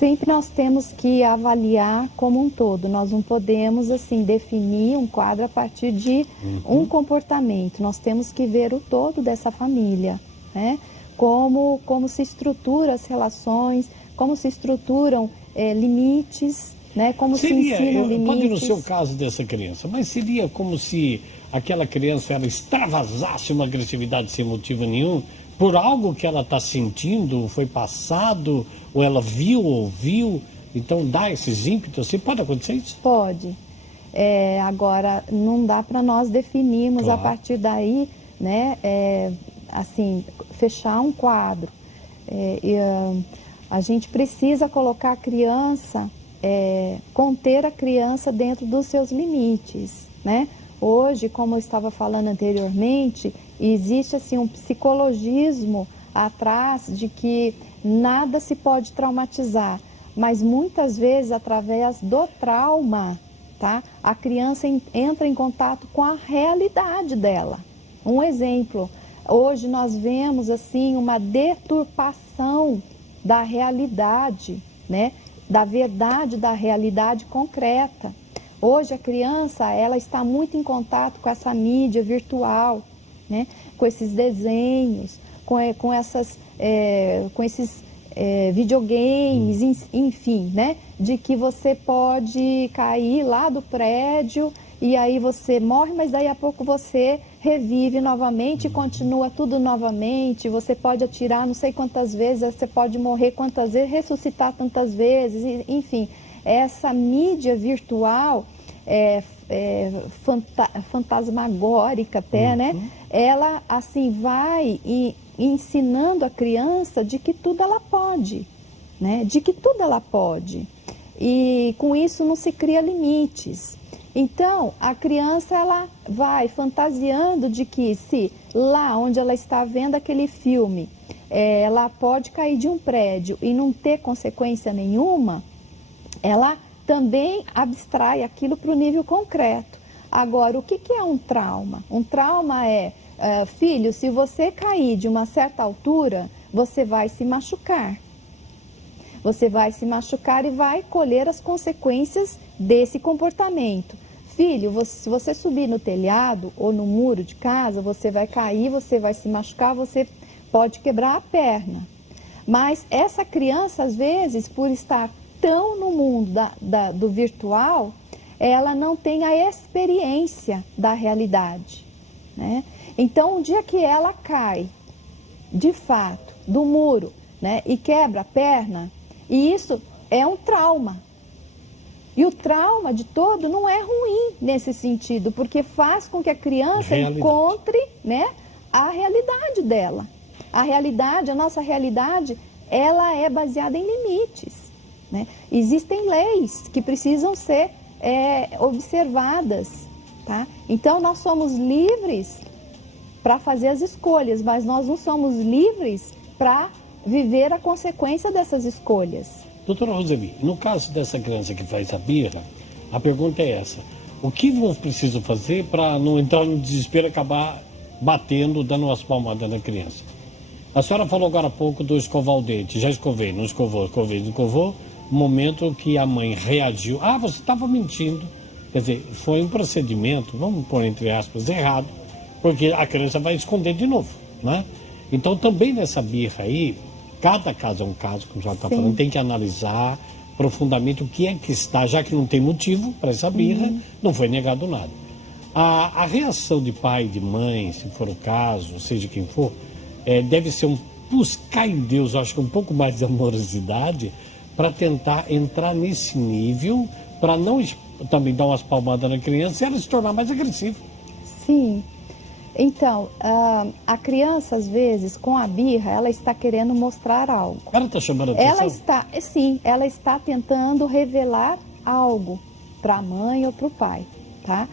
Sempre nós temos que avaliar como um todo. Nós não podemos, assim, definir um quadro a partir de um comportamento. Nós temos que ver o todo dessa família, né? Como se estruturam as relações, como se estruturam limites, né? Como se ensinam limites. Pode não ser o caso dessa criança, mas seria como se aquela criança ela extravasasse uma agressividade sem motivo nenhum, por algo que ela está sentindo, foi passado, ou ela viu, ouviu, então dá esses ímpetos, assim, pode acontecer isso? Pode. Agora, não dá para nós definirmos a partir daí, né, assim, fechar um quadro. A gente precisa colocar a criança, conter a criança dentro dos seus limites, né? Hoje, como eu estava falando anteriormente, existe assim um psicologismo atrás de que nada se pode traumatizar, mas muitas vezes através do trauma, tá? A criança entra em contato com a realidade dela. Um exemplo, hoje nós vemos assim uma deturpação da realidade, né? Da verdade da realidade concreta. Hoje a criança, ela está muito em contato com essa mídia virtual, né? Com esses desenhos, com esses videogames, enfim, né? De que você pode cair lá do prédio e aí você morre, mas daí a pouco você revive novamente e continua tudo novamente. Você pode atirar não sei quantas vezes, você pode morrer quantas vezes, ressuscitar tantas vezes, enfim. Essa mídia virtual, fantasmagórica até, né? Ela, assim, vai ensinando a criança de que tudo ela pode, né? De que tudo ela pode. E com isso não se cria limites. Então, a criança, ela vai fantasiando de que se lá onde ela está vendo aquele filme, ela pode cair de um prédio e não ter consequência nenhuma, ela também abstrai aquilo para o nível concreto. Agora, o que é um trauma? Um trauma é, filho, se você cair de uma certa altura, você vai se machucar. Você vai se machucar e vai colher as consequências desse comportamento. Filho, se você subir no telhado ou no muro de casa, você vai cair, você vai se machucar, você pode quebrar a perna. Mas essa criança, às vezes, por estar tão no mundo do virtual, ela não tem a experiência da realidade, né? Então, o dia que ela cai, de fato, do muro, né, e quebra a perna, e isso é um trauma. E o trauma de todo não é ruim nesse sentido, porque faz com que a criança encontre, né, a realidade dela. A nossa realidade, ela é baseada em limites, né? Existem leis que precisam ser observadas, tá? Então, nós somos livres para fazer as escolhas, mas nós não somos livres para viver a consequência dessas escolhas. Doutora Roseli, no caso dessa criança que faz a birra, a pergunta é essa: o que eu preciso fazer para não entrar no desespero e acabar batendo, dando umas palmadas na criança? A senhora falou agora há pouco do escovar o dente. Já escovei, não escovou, escovei, não escovou. No momento que a mãe reagiu, você estava mentindo. Quer dizer, foi um procedimento, vamos pôr entre aspas, errado, porque a criança vai esconder de novo, né? Então também nessa birra aí, cada caso é um caso, como já está falando, tem que analisar profundamente o que é que está, já que não tem motivo para essa birra, não foi negado nada. A reação de pai, de mãe, se for o caso, seja quem for, deve ser um buscar em Deus, acho que um pouco mais de amorosidade, para tentar entrar nesse nível, para não também dar umas palmadas na criança e ela se tornar mais agressiva. Sim. Então, a criança, às vezes, com a birra, ela está querendo mostrar algo. Ela está chamando a atenção? Ela está tentando revelar algo para a mãe ou para o pai, tá?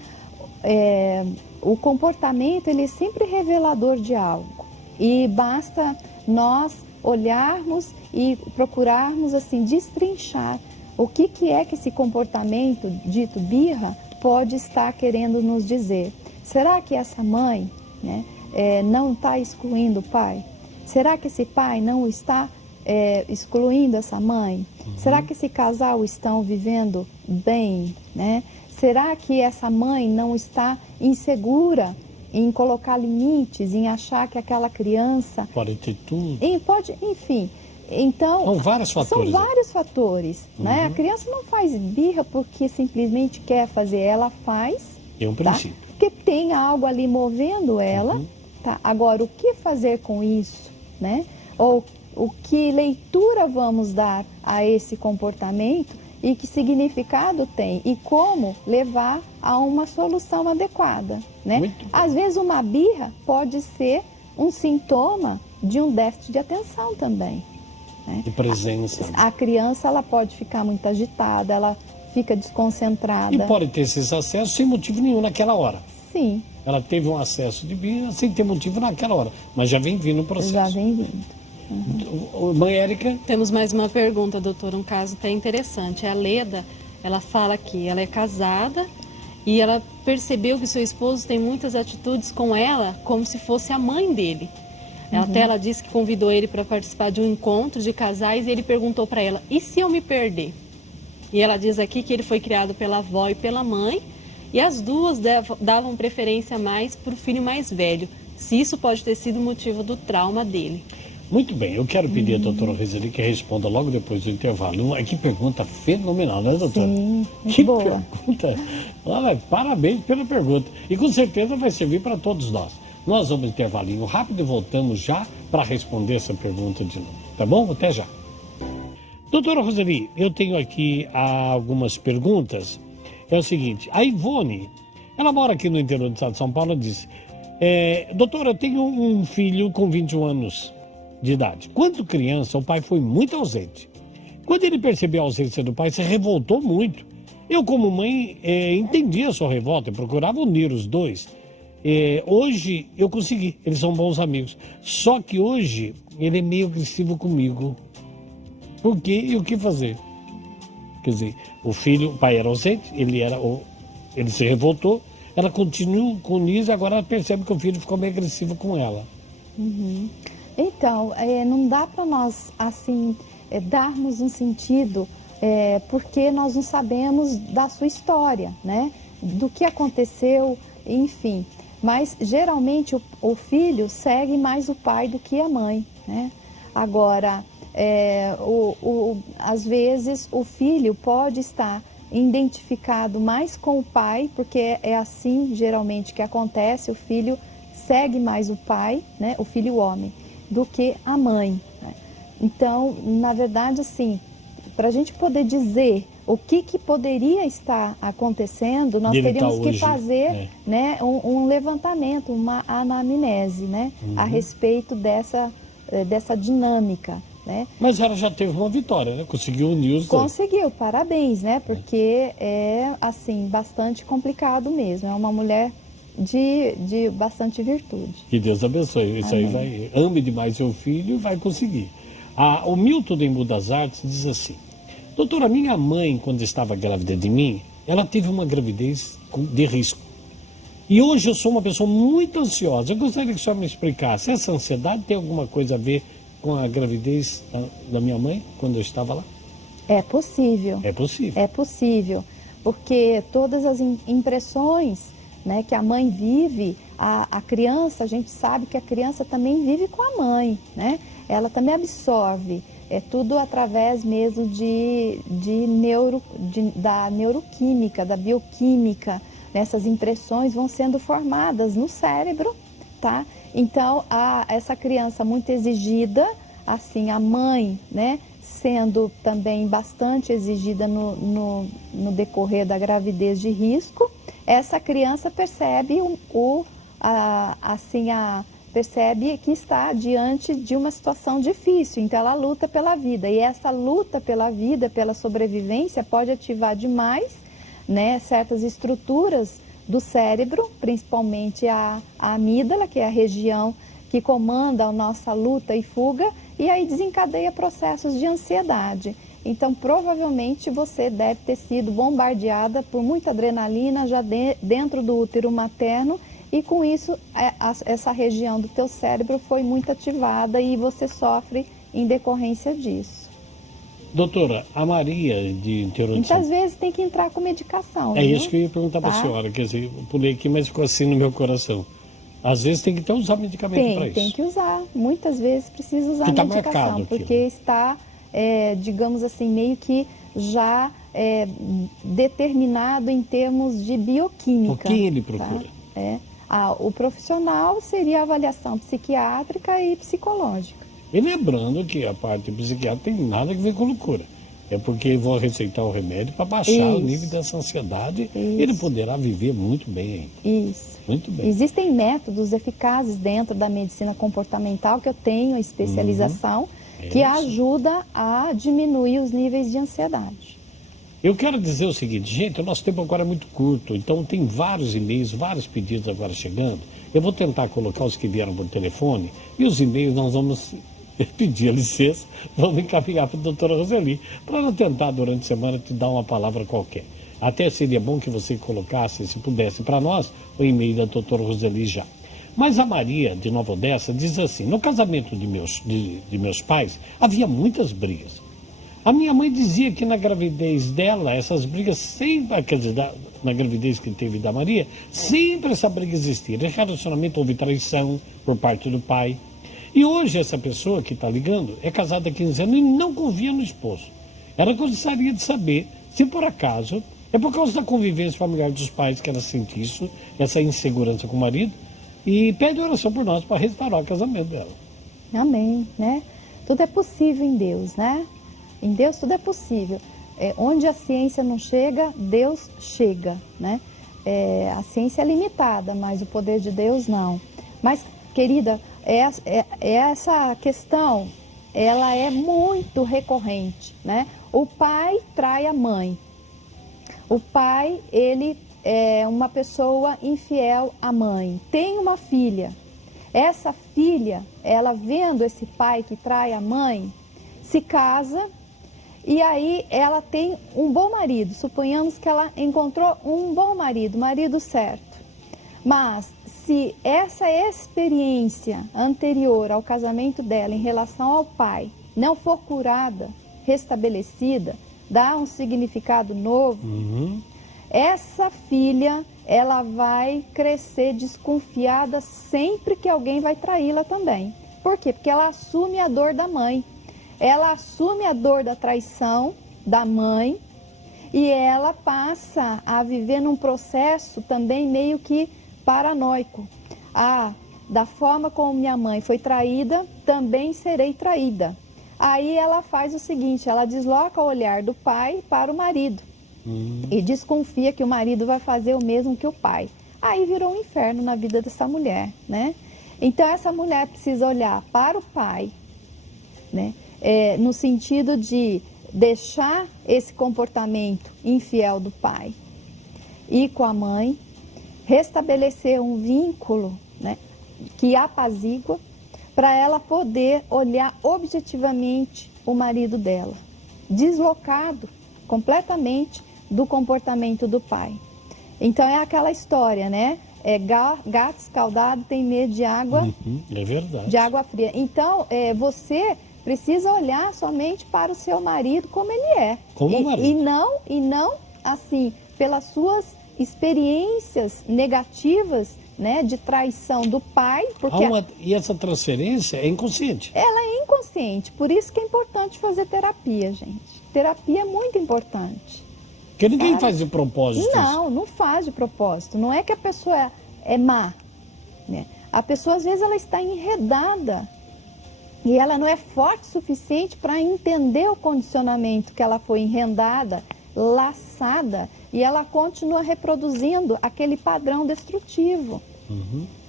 O comportamento, ele é sempre revelador de algo. E basta nós olharmos e procurarmos, assim, destrinchar o que é que esse comportamento dito birra pode estar querendo nos dizer. Será que essa mãe, né, não está excluindo o pai? Será que esse pai não está excluindo essa mãe? Será que esse casal estão vivendo bem, né? Será que essa mãe não está insegura em colocar limites, em achar que aquela criança... Pode ter tudo. Enfim. Então, são vários fatores. São vários fatores, né? A criança não faz birra porque simplesmente quer fazer, ela faz... É um princípio. Tá? Porque tem algo ali movendo ela, tá? Agora, o que fazer com isso, né? Ou o que leitura vamos dar a esse comportamento e que significado tem e como levar a uma solução adequada, né? Às vezes uma birra pode ser um sintoma de um déficit de atenção também, né? De presença. A criança, ela pode ficar muito agitada, ela fica desconcentrada. E pode ter esses acessos sem motivo nenhum naquela hora. Sim. Ela teve um acesso de birra sem ter motivo naquela hora, mas já vem vindo o processo. Já vem vindo. Mãe Érica? Temos mais uma pergunta, doutor, um caso até interessante. A Leda, ela fala que ela é casada e ela percebeu que seu esposo tem muitas atitudes com ela como se fosse a mãe dele. Até ela disse que convidou ele para participar de um encontro de casais e ele perguntou para ela, e se eu me perder? E ela diz aqui que ele foi criado pela avó e pela mãe e as duas davam preferência mais para o filho mais velho. Se isso pode ter sido motivo do trauma dele. Muito bem, eu quero pedir à doutora Roseli que responda logo depois do intervalo. Que pergunta fenomenal, né, doutora? Sim, que boa. Pergunta. Olha, parabéns pela pergunta. E com certeza vai servir para todos nós. Nós vamos intervalinho rápido e voltamos já para responder essa pergunta de novo. Tá bom? Até já. Doutora Roseli, eu tenho aqui algumas perguntas é o seguinte, a Ivone, ela mora aqui no interior do estado de São Paulo, disse, doutora, eu tenho um filho com 21 anos de idade. Quando criança, o pai foi muito ausente. Quando ele percebeu a ausência do pai, se revoltou muito. Eu, como mãe, entendi a sua revolta e procurava unir os dois. Hoje, eu consegui. Eles são bons amigos. Só que hoje, ele é meio agressivo comigo. Por quê e o que fazer? Quer dizer, o pai era ausente, ele se revoltou, ela continua com isso e agora ela percebe que o filho ficou meio agressivo com ela. Uhum. Então, não dá para nós, assim, darmos um sentido, porque nós não sabemos da sua história, né? Do que aconteceu, enfim. Mas, geralmente, o filho segue mais o pai do que a mãe, né? Agora, às vezes, o filho pode estar identificado mais com o pai, porque é assim, geralmente, que acontece, o filho segue mais o pai, né? O filho homem, do que a mãe, né? Então, na verdade, assim, para a gente poder dizer o que poderia estar acontecendo, nós teríamos que fazer né, um levantamento, uma anamnese, né, a respeito dessa dinâmica. Né? Mas ela já teve uma vitória, né? Conseguiu unir os dois. Conseguiu, parabéns, né? Porque é, assim, bastante complicado mesmo. É uma mulher de bastante virtude. Que Deus abençoe. Isso Amém. aí ame demais seu filho e vai conseguir. O Milton do Embu das Artes diz assim, doutora, minha mãe, quando estava grávida de mim, ela teve uma gravidez de risco. E hoje eu sou uma pessoa muito ansiosa. Eu gostaria que o senhor me explicasse, essa ansiedade tem alguma coisa a ver com a gravidez da minha mãe, quando eu estava lá? É possível. É possível. É possível, porque todas as impressões, né, que a mãe vive, a criança, a gente sabe que a criança também vive com a mãe, né? Ela também absorve, é tudo através mesmo da neuroquímica, da bioquímica. Essas impressões vão sendo formadas no cérebro, tá? Então, essa criança muito exigida, assim, a mãe, né, sendo também bastante exigida no decorrer da gravidez de risco, essa criança percebe percebe que está diante de uma situação difícil, então ela luta pela vida. E essa luta pela vida, pela sobrevivência, pode ativar demais, né, certas estruturas do cérebro, principalmente a amígdala, que é a região que comanda a nossa luta e fuga, e aí desencadeia processos de ansiedade. Então, provavelmente, você deve ter sido bombardeada por muita adrenalina já dentro do útero materno, e com isso, essa região do teu cérebro foi muito ativada e você sofre em decorrência disso. Doutora, a Maria de interior de Muitas vezes tem que entrar com medicação. É viu? isso que eu ia perguntar para a Tá? senhora, quer dizer, eu pulei aqui, mas ficou assim no meu coração. Às vezes tem que até usar medicamento para isso. Tem que usar. Muitas vezes precisa usar Que tá medicação, marcado porque aquilo. está, digamos assim, meio que já determinado em termos de bioquímica. O que ele procura? Tá? O profissional seria a avaliação psiquiátrica e psicológica. E lembrando que a parte psiquiátrica tem nada a ver com loucura. É porque vão receitar o remédio para baixar o Isso. nível dessa ansiedade. Isso. Ele poderá viver muito bem ainda. Isso. Muito bem. Existem métodos eficazes dentro da medicina comportamental, que eu tenho especialização, que Isso. ajuda a diminuir os níveis de ansiedade. Eu quero dizer o seguinte, gente, o nosso tempo agora é muito curto, então tem vários e-mails, vários pedidos agora chegando. Eu vou tentar colocar os que vieram por telefone e os e-mails nós vamos pedir a licença, vamos encaminhar para a doutora Roseli, para ela tentar durante a semana te dar uma palavra qualquer. Até seria bom que você colocasse, se pudesse, para nós, o e-mail da doutora Roseli já. Mas a Maria, de Nova Odessa, diz assim, no casamento de meus pais, havia muitas brigas. A minha mãe dizia que na gravidez dela, essas brigas sempre, quer dizer, na gravidez que teve da Maria, sempre essa briga existia. Nesse relacionamento houve traição por parte do pai. E hoje essa pessoa que está ligando é casada há 15 anos e não confia no esposo. Ela gostaria de saber se por acaso é por causa da convivência familiar dos pais que ela sente isso, essa insegurança com o marido, e pede oração por nós para restaurar o casamento dela. Amém, né? Tudo é possível em Deus, né? Em Deus tudo é possível. onde a ciência não chega, Deus chega, né? A ciência é limitada, mas o poder de Deus não. Mas, querida, essa questão, ela é muito recorrente, né? O pai trai a mãe. O pai, ele é uma pessoa infiel à mãe. Tem uma filha. Essa filha, ela vendo esse pai que trai a mãe, se casa e aí ela tem um bom marido. Suponhamos que ela encontrou um bom marido, marido certo. Mas se essa experiência anterior ao casamento dela em relação ao pai não for curada, restabelecida, dá um significado novo, essa filha, ela vai crescer desconfiada sempre que alguém vai traí-la também. Por quê? Porque ela assume a dor da mãe. Ela assume a dor da traição da mãe e ela passa a viver num processo também meio que paranoico. Da forma como minha mãe foi traída, também serei traída. Aí ela faz o seguinte, ela desloca o olhar do pai para o marido. E desconfia que o marido vai fazer o mesmo que o pai. Aí virou um inferno na vida dessa mulher, né? Então essa mulher precisa olhar para o pai, né? No sentido de deixar esse comportamento infiel do pai, ir com a mãe, restabelecer um vínculo, né, que apazigua, para ela poder olhar objetivamente o marido dela, deslocado completamente do comportamento do pai. Então é aquela história, né? Gato escaldado tem medo de água, é verdade. de água fria. Então você precisa olhar somente para o seu marido como ele é. Como marido. E não assim pelas suas experiências negativas, né, de traição do pai, porque E essa transferência é inconsciente. ela é inconsciente. Por isso que é importante fazer terapia, gente. Terapia é muito importante. Porque ninguém Sabe? faz de propósito isso. Não faz de propósito. Não é que a pessoa é má, né? A pessoa, às vezes, ela está enredada e ela não é forte o suficiente para entender o condicionamento que ela foi enredada, laçada, e ela continua reproduzindo aquele padrão destrutivo.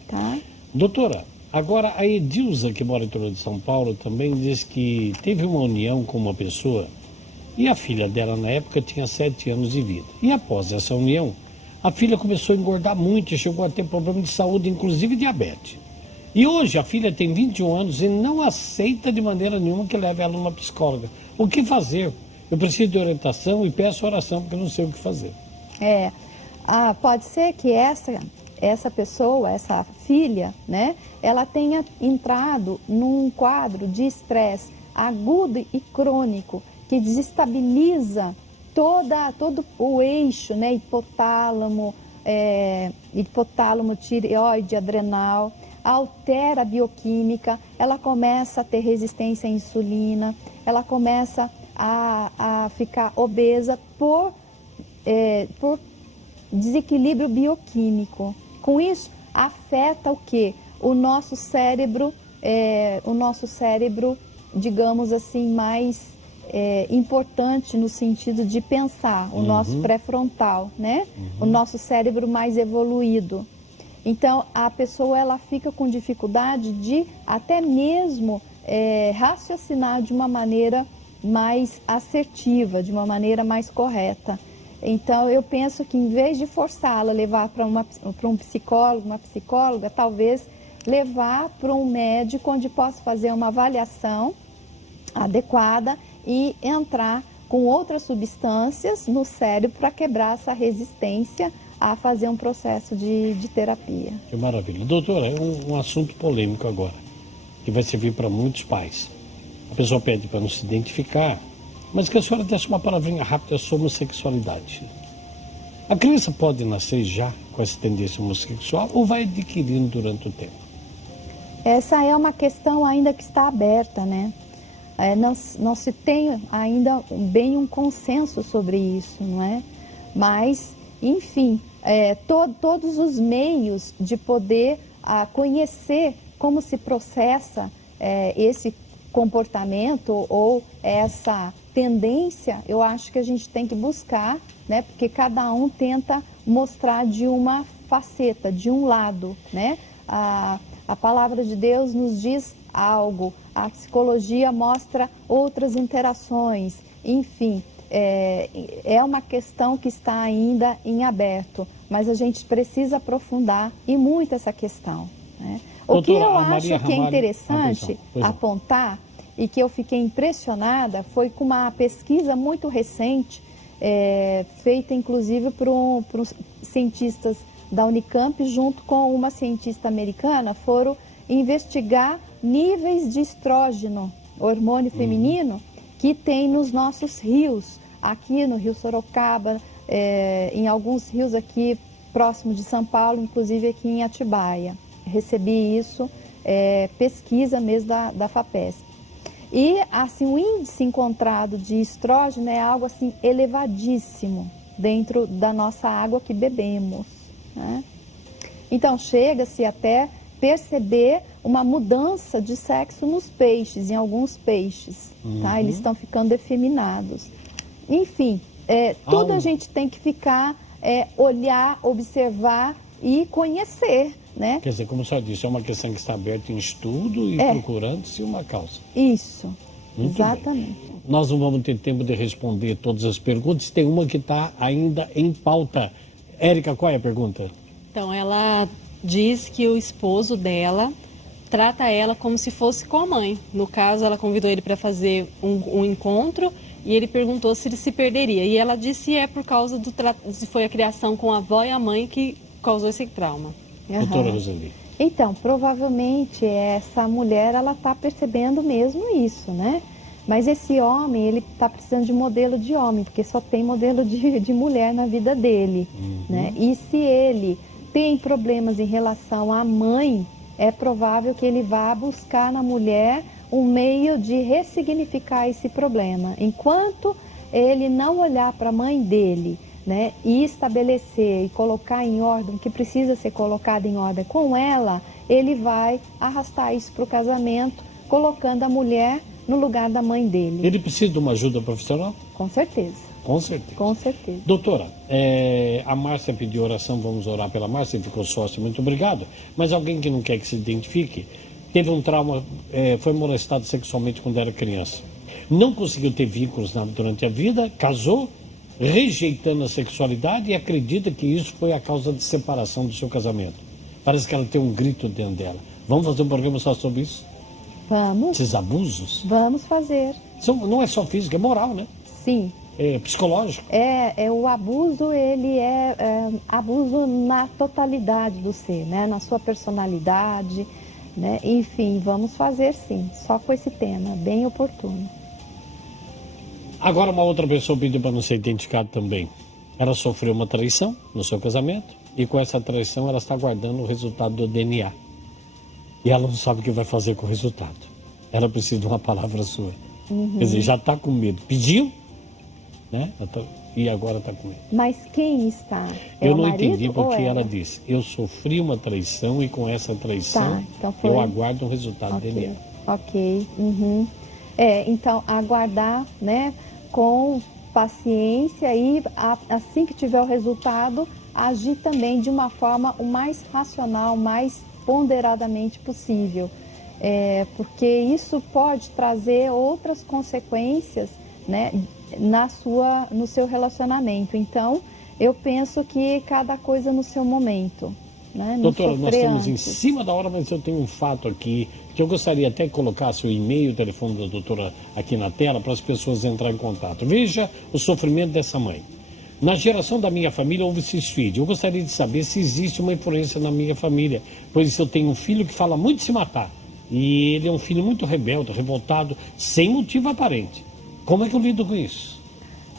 Tá? Doutora, agora a Edilza, que mora em interior de São Paulo, também diz que teve uma união com uma pessoa e a filha dela, na época, tinha 7 anos de vida. E após essa união, a filha começou a engordar muito e chegou a ter problema de saúde, inclusive diabetes. E hoje a filha tem 21 anos e não aceita de maneira nenhuma que leve ela numa psicóloga. O que fazer? Eu preciso de orientação e peço oração, porque eu não sei o que fazer. Pode ser que essa pessoa, essa filha, né, ela tenha entrado num quadro de estresse agudo e crônico que desestabiliza todo o eixo, né, hipotálamo, tireoide, adrenal, altera a bioquímica, ela começa a ter resistência à insulina, ela começa a ficar obesa por desequilíbrio bioquímico. Com isso, afeta o quê? O nosso cérebro, digamos assim, mais importante no sentido de pensar, o nosso pré-frontal, né? O nosso cérebro mais evoluído. Então, a pessoa ela fica com dificuldade de até mesmo raciocinar de uma maneira mais assertiva, de uma maneira mais correta. Então, eu penso que em vez de forçá-la a levar para um psicólogo, uma psicóloga, talvez levar para um médico onde possa fazer uma avaliação adequada e entrar com outras substâncias no cérebro para quebrar essa resistência a fazer um processo de terapia. Que maravilha. Doutora, é um assunto polêmico agora, que vai servir para muitos pais. A pessoa pede para não se identificar, mas que a senhora desse uma palavrinha rápida sobre homossexualidade. A criança pode nascer já com essa tendência homossexual ou vai adquirindo durante o tempo? Essa é uma questão ainda que está aberta, né? Não se tem ainda bem um consenso sobre isso, não é? Mas, enfim, todos os meios de poder conhecer como se processa comportamento ou essa tendência, eu acho que a gente tem que buscar, né? Porque cada um tenta mostrar de uma faceta, de um lado, né? A palavra de Deus nos diz algo, a psicologia mostra outras interações, enfim, é uma questão que está ainda em aberto, mas a gente precisa aprofundar e muito essa questão, né? O que Doutora, eu a Maria acho que é Ramalho- interessante Atenção, pois não. apontar e que eu fiquei impressionada foi com uma pesquisa muito recente, feita inclusive por cientistas da Unicamp, junto com uma cientista americana, foram investigar níveis de estrógeno, hormônio feminino, que tem nos nossos rios, aqui no Rio Sorocaba, em alguns rios aqui próximo de São Paulo, inclusive aqui em Atibaia. Recebi isso, pesquisa mesmo da FAPESP. E assim, o índice encontrado de estrógeno é algo assim elevadíssimo dentro da nossa água que bebemos, né? Então chega-se até perceber uma mudança de sexo nos peixes, em alguns peixes, tá? Eles estão ficando efeminados. Enfim, tudo a gente tem que ficar, olhar, observar e conhecer, né? Quer dizer, como só disse, é uma questão que está aberta em estudo e procurando-se uma causa. Isso, Muito exatamente. bem. Nós não vamos ter tempo de responder todas as perguntas, tem uma que está ainda em pauta. Érica, qual é a pergunta? Então, ela diz que o esposo dela trata ela como se fosse com a mãe. No caso, ela convidou ele para fazer um encontro e ele perguntou se ele se perderia. E ela disse que por causa se foi a criação com a avó e a mãe que causou esse trauma. Doutora Roseli. Então, provavelmente essa mulher, ela está percebendo mesmo isso, né? Mas esse homem, ele está precisando de modelo de homem, porque só tem modelo de mulher na vida dele, né? E se ele tem problemas em relação à mãe, é provável que ele vá buscar na mulher um meio de ressignificar esse problema. Enquanto ele não olhar para a mãe dele, né, e estabelecer e colocar em ordem o que precisa ser colocado em ordem com ela, ele vai arrastar isso para o casamento, colocando a mulher no lugar da mãe dele. Ele precisa de uma ajuda profissional? Com certeza. Com certeza. Com certeza. Doutora, a Márcia pediu oração, vamos orar pela Márcia, ficou sócio, muito obrigado. Mas alguém que não quer que se identifique, teve um trauma, foi molestado sexualmente quando era criança. Não conseguiu ter vínculos durante a vida, casou, rejeitando a sexualidade e acredita que isso foi a causa de separação do seu casamento. Parece que ela tem um grito dentro dela. Vamos fazer um programa só sobre isso? Vamos. Esses abusos? Vamos fazer. Não é só físico, é moral, né? Sim. É psicológico. O abuso, ele é abuso na totalidade do ser, né? Na sua personalidade, né? Enfim, vamos fazer sim, só com esse tema, bem oportuno. Agora uma outra pessoa pediu para não ser identificada também. Ela sofreu uma traição no seu casamento e com essa traição ela está aguardando o resultado do DNA. E ela não sabe o que vai fazer com o resultado. Ela precisa de uma palavra sua. Quer dizer, já está com medo. Pediu, né? E agora está com medo. Mas quem está? Eu o não marido entendi ou porque ela ela? disse, eu sofri uma traição e com essa traição Tá, então foi... eu aguardo o resultado do Ok, DNA. ok. Uhum. Então, aguardar, né, com paciência e assim que tiver o resultado, agir também de uma forma o mais racional, mais ponderadamente possível. Porque isso pode trazer outras consequências, né, no seu relacionamento. Então, eu penso que cada coisa no seu momento. Né? Não Doutora, nós estamos em antes. cima da hora, mas eu tenho um fato aqui que eu gostaria até que colocasse o e-mail, o telefone da doutora aqui na tela para as pessoas entrarem em contato. Veja o sofrimento dessa mãe. Na geração da minha família houve suicídio. Eu gostaria de saber se existe uma influência na minha família, pois eu tenho um filho que fala muito de se matar. E ele é um filho muito rebelde, revoltado, sem motivo aparente. Como é que eu lido com isso?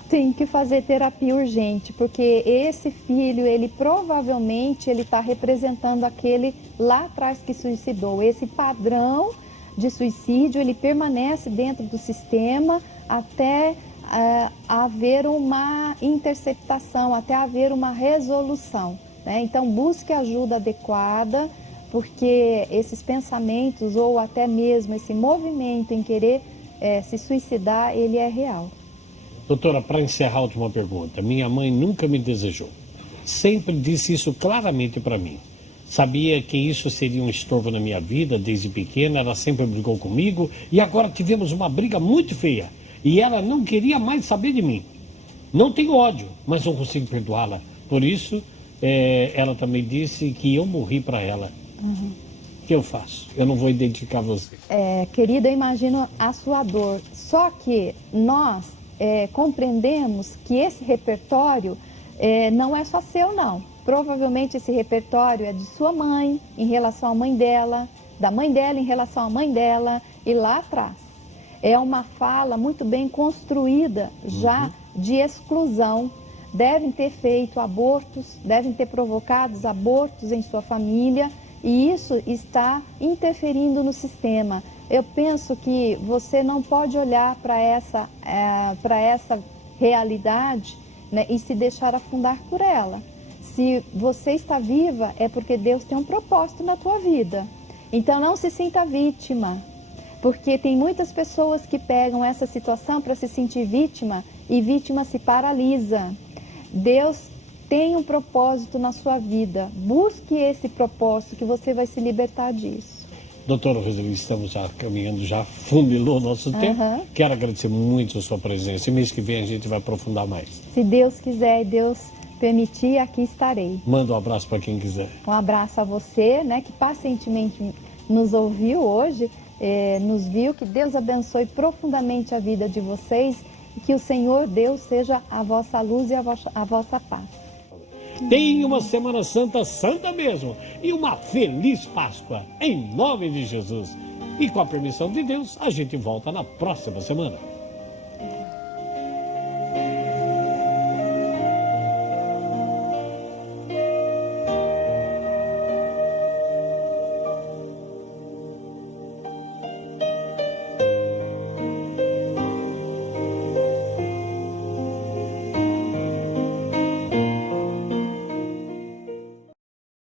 Tem que fazer terapia urgente, porque esse filho, ele provavelmente ele está representando aquele lá atrás que suicidou. Esse padrão de suicídio, ele permanece dentro do sistema até haver uma interceptação, até haver uma resolução, né? Então, busque ajuda adequada, porque esses pensamentos ou até mesmo esse movimento em querer se suicidar, ele é real. Doutora, para encerrar a última pergunta, minha mãe nunca me desejou. Sempre disse isso claramente para mim. Sabia que isso seria um estorvo na minha vida desde pequena, ela sempre brigou comigo e agora tivemos uma briga muito feia. E ela não queria mais saber de mim. Não tenho ódio, mas não consigo perdoá-la. Por isso, ela também disse que eu morri para ela. O que eu faço? Eu não vou identificar você. Querida, eu imagino a sua dor. Só que nós compreendemos que esse repertório não é só seu, não. Provavelmente esse repertório é de sua mãe em relação à mãe dela, da mãe dela em relação à mãe dela e lá atrás. É uma fala muito bem construída já de exclusão. Devem ter feito abortos, devem ter provocado abortos em sua família e isso está interferindo no sistema. Eu penso que você não pode olhar para essa realidade, né, e se deixar afundar por ela. Se você está viva, é porque Deus tem um propósito na tua vida. Então não se sinta vítima, porque tem muitas pessoas que pegam essa situação para se sentir vítima e vítima se paralisa. Deus tem um propósito na sua vida. Busque esse propósito que você vai se libertar disso. Doutora Roseli, estamos já caminhando, já funilou o nosso tempo. Quero agradecer muito a sua presença. E mês que vem a gente vai aprofundar mais. Se Deus quiser e Deus permitir, aqui estarei. Manda um abraço para quem quiser. Um abraço a você, né, que pacientemente nos ouviu hoje, nos viu. Que Deus abençoe profundamente a vida de vocês e que o Senhor Deus seja a vossa luz e a vossa paz. Tenha uma Semana Santa, santa mesmo, e uma feliz Páscoa, em nome de Jesus. E com a permissão de Deus, a gente volta na próxima semana.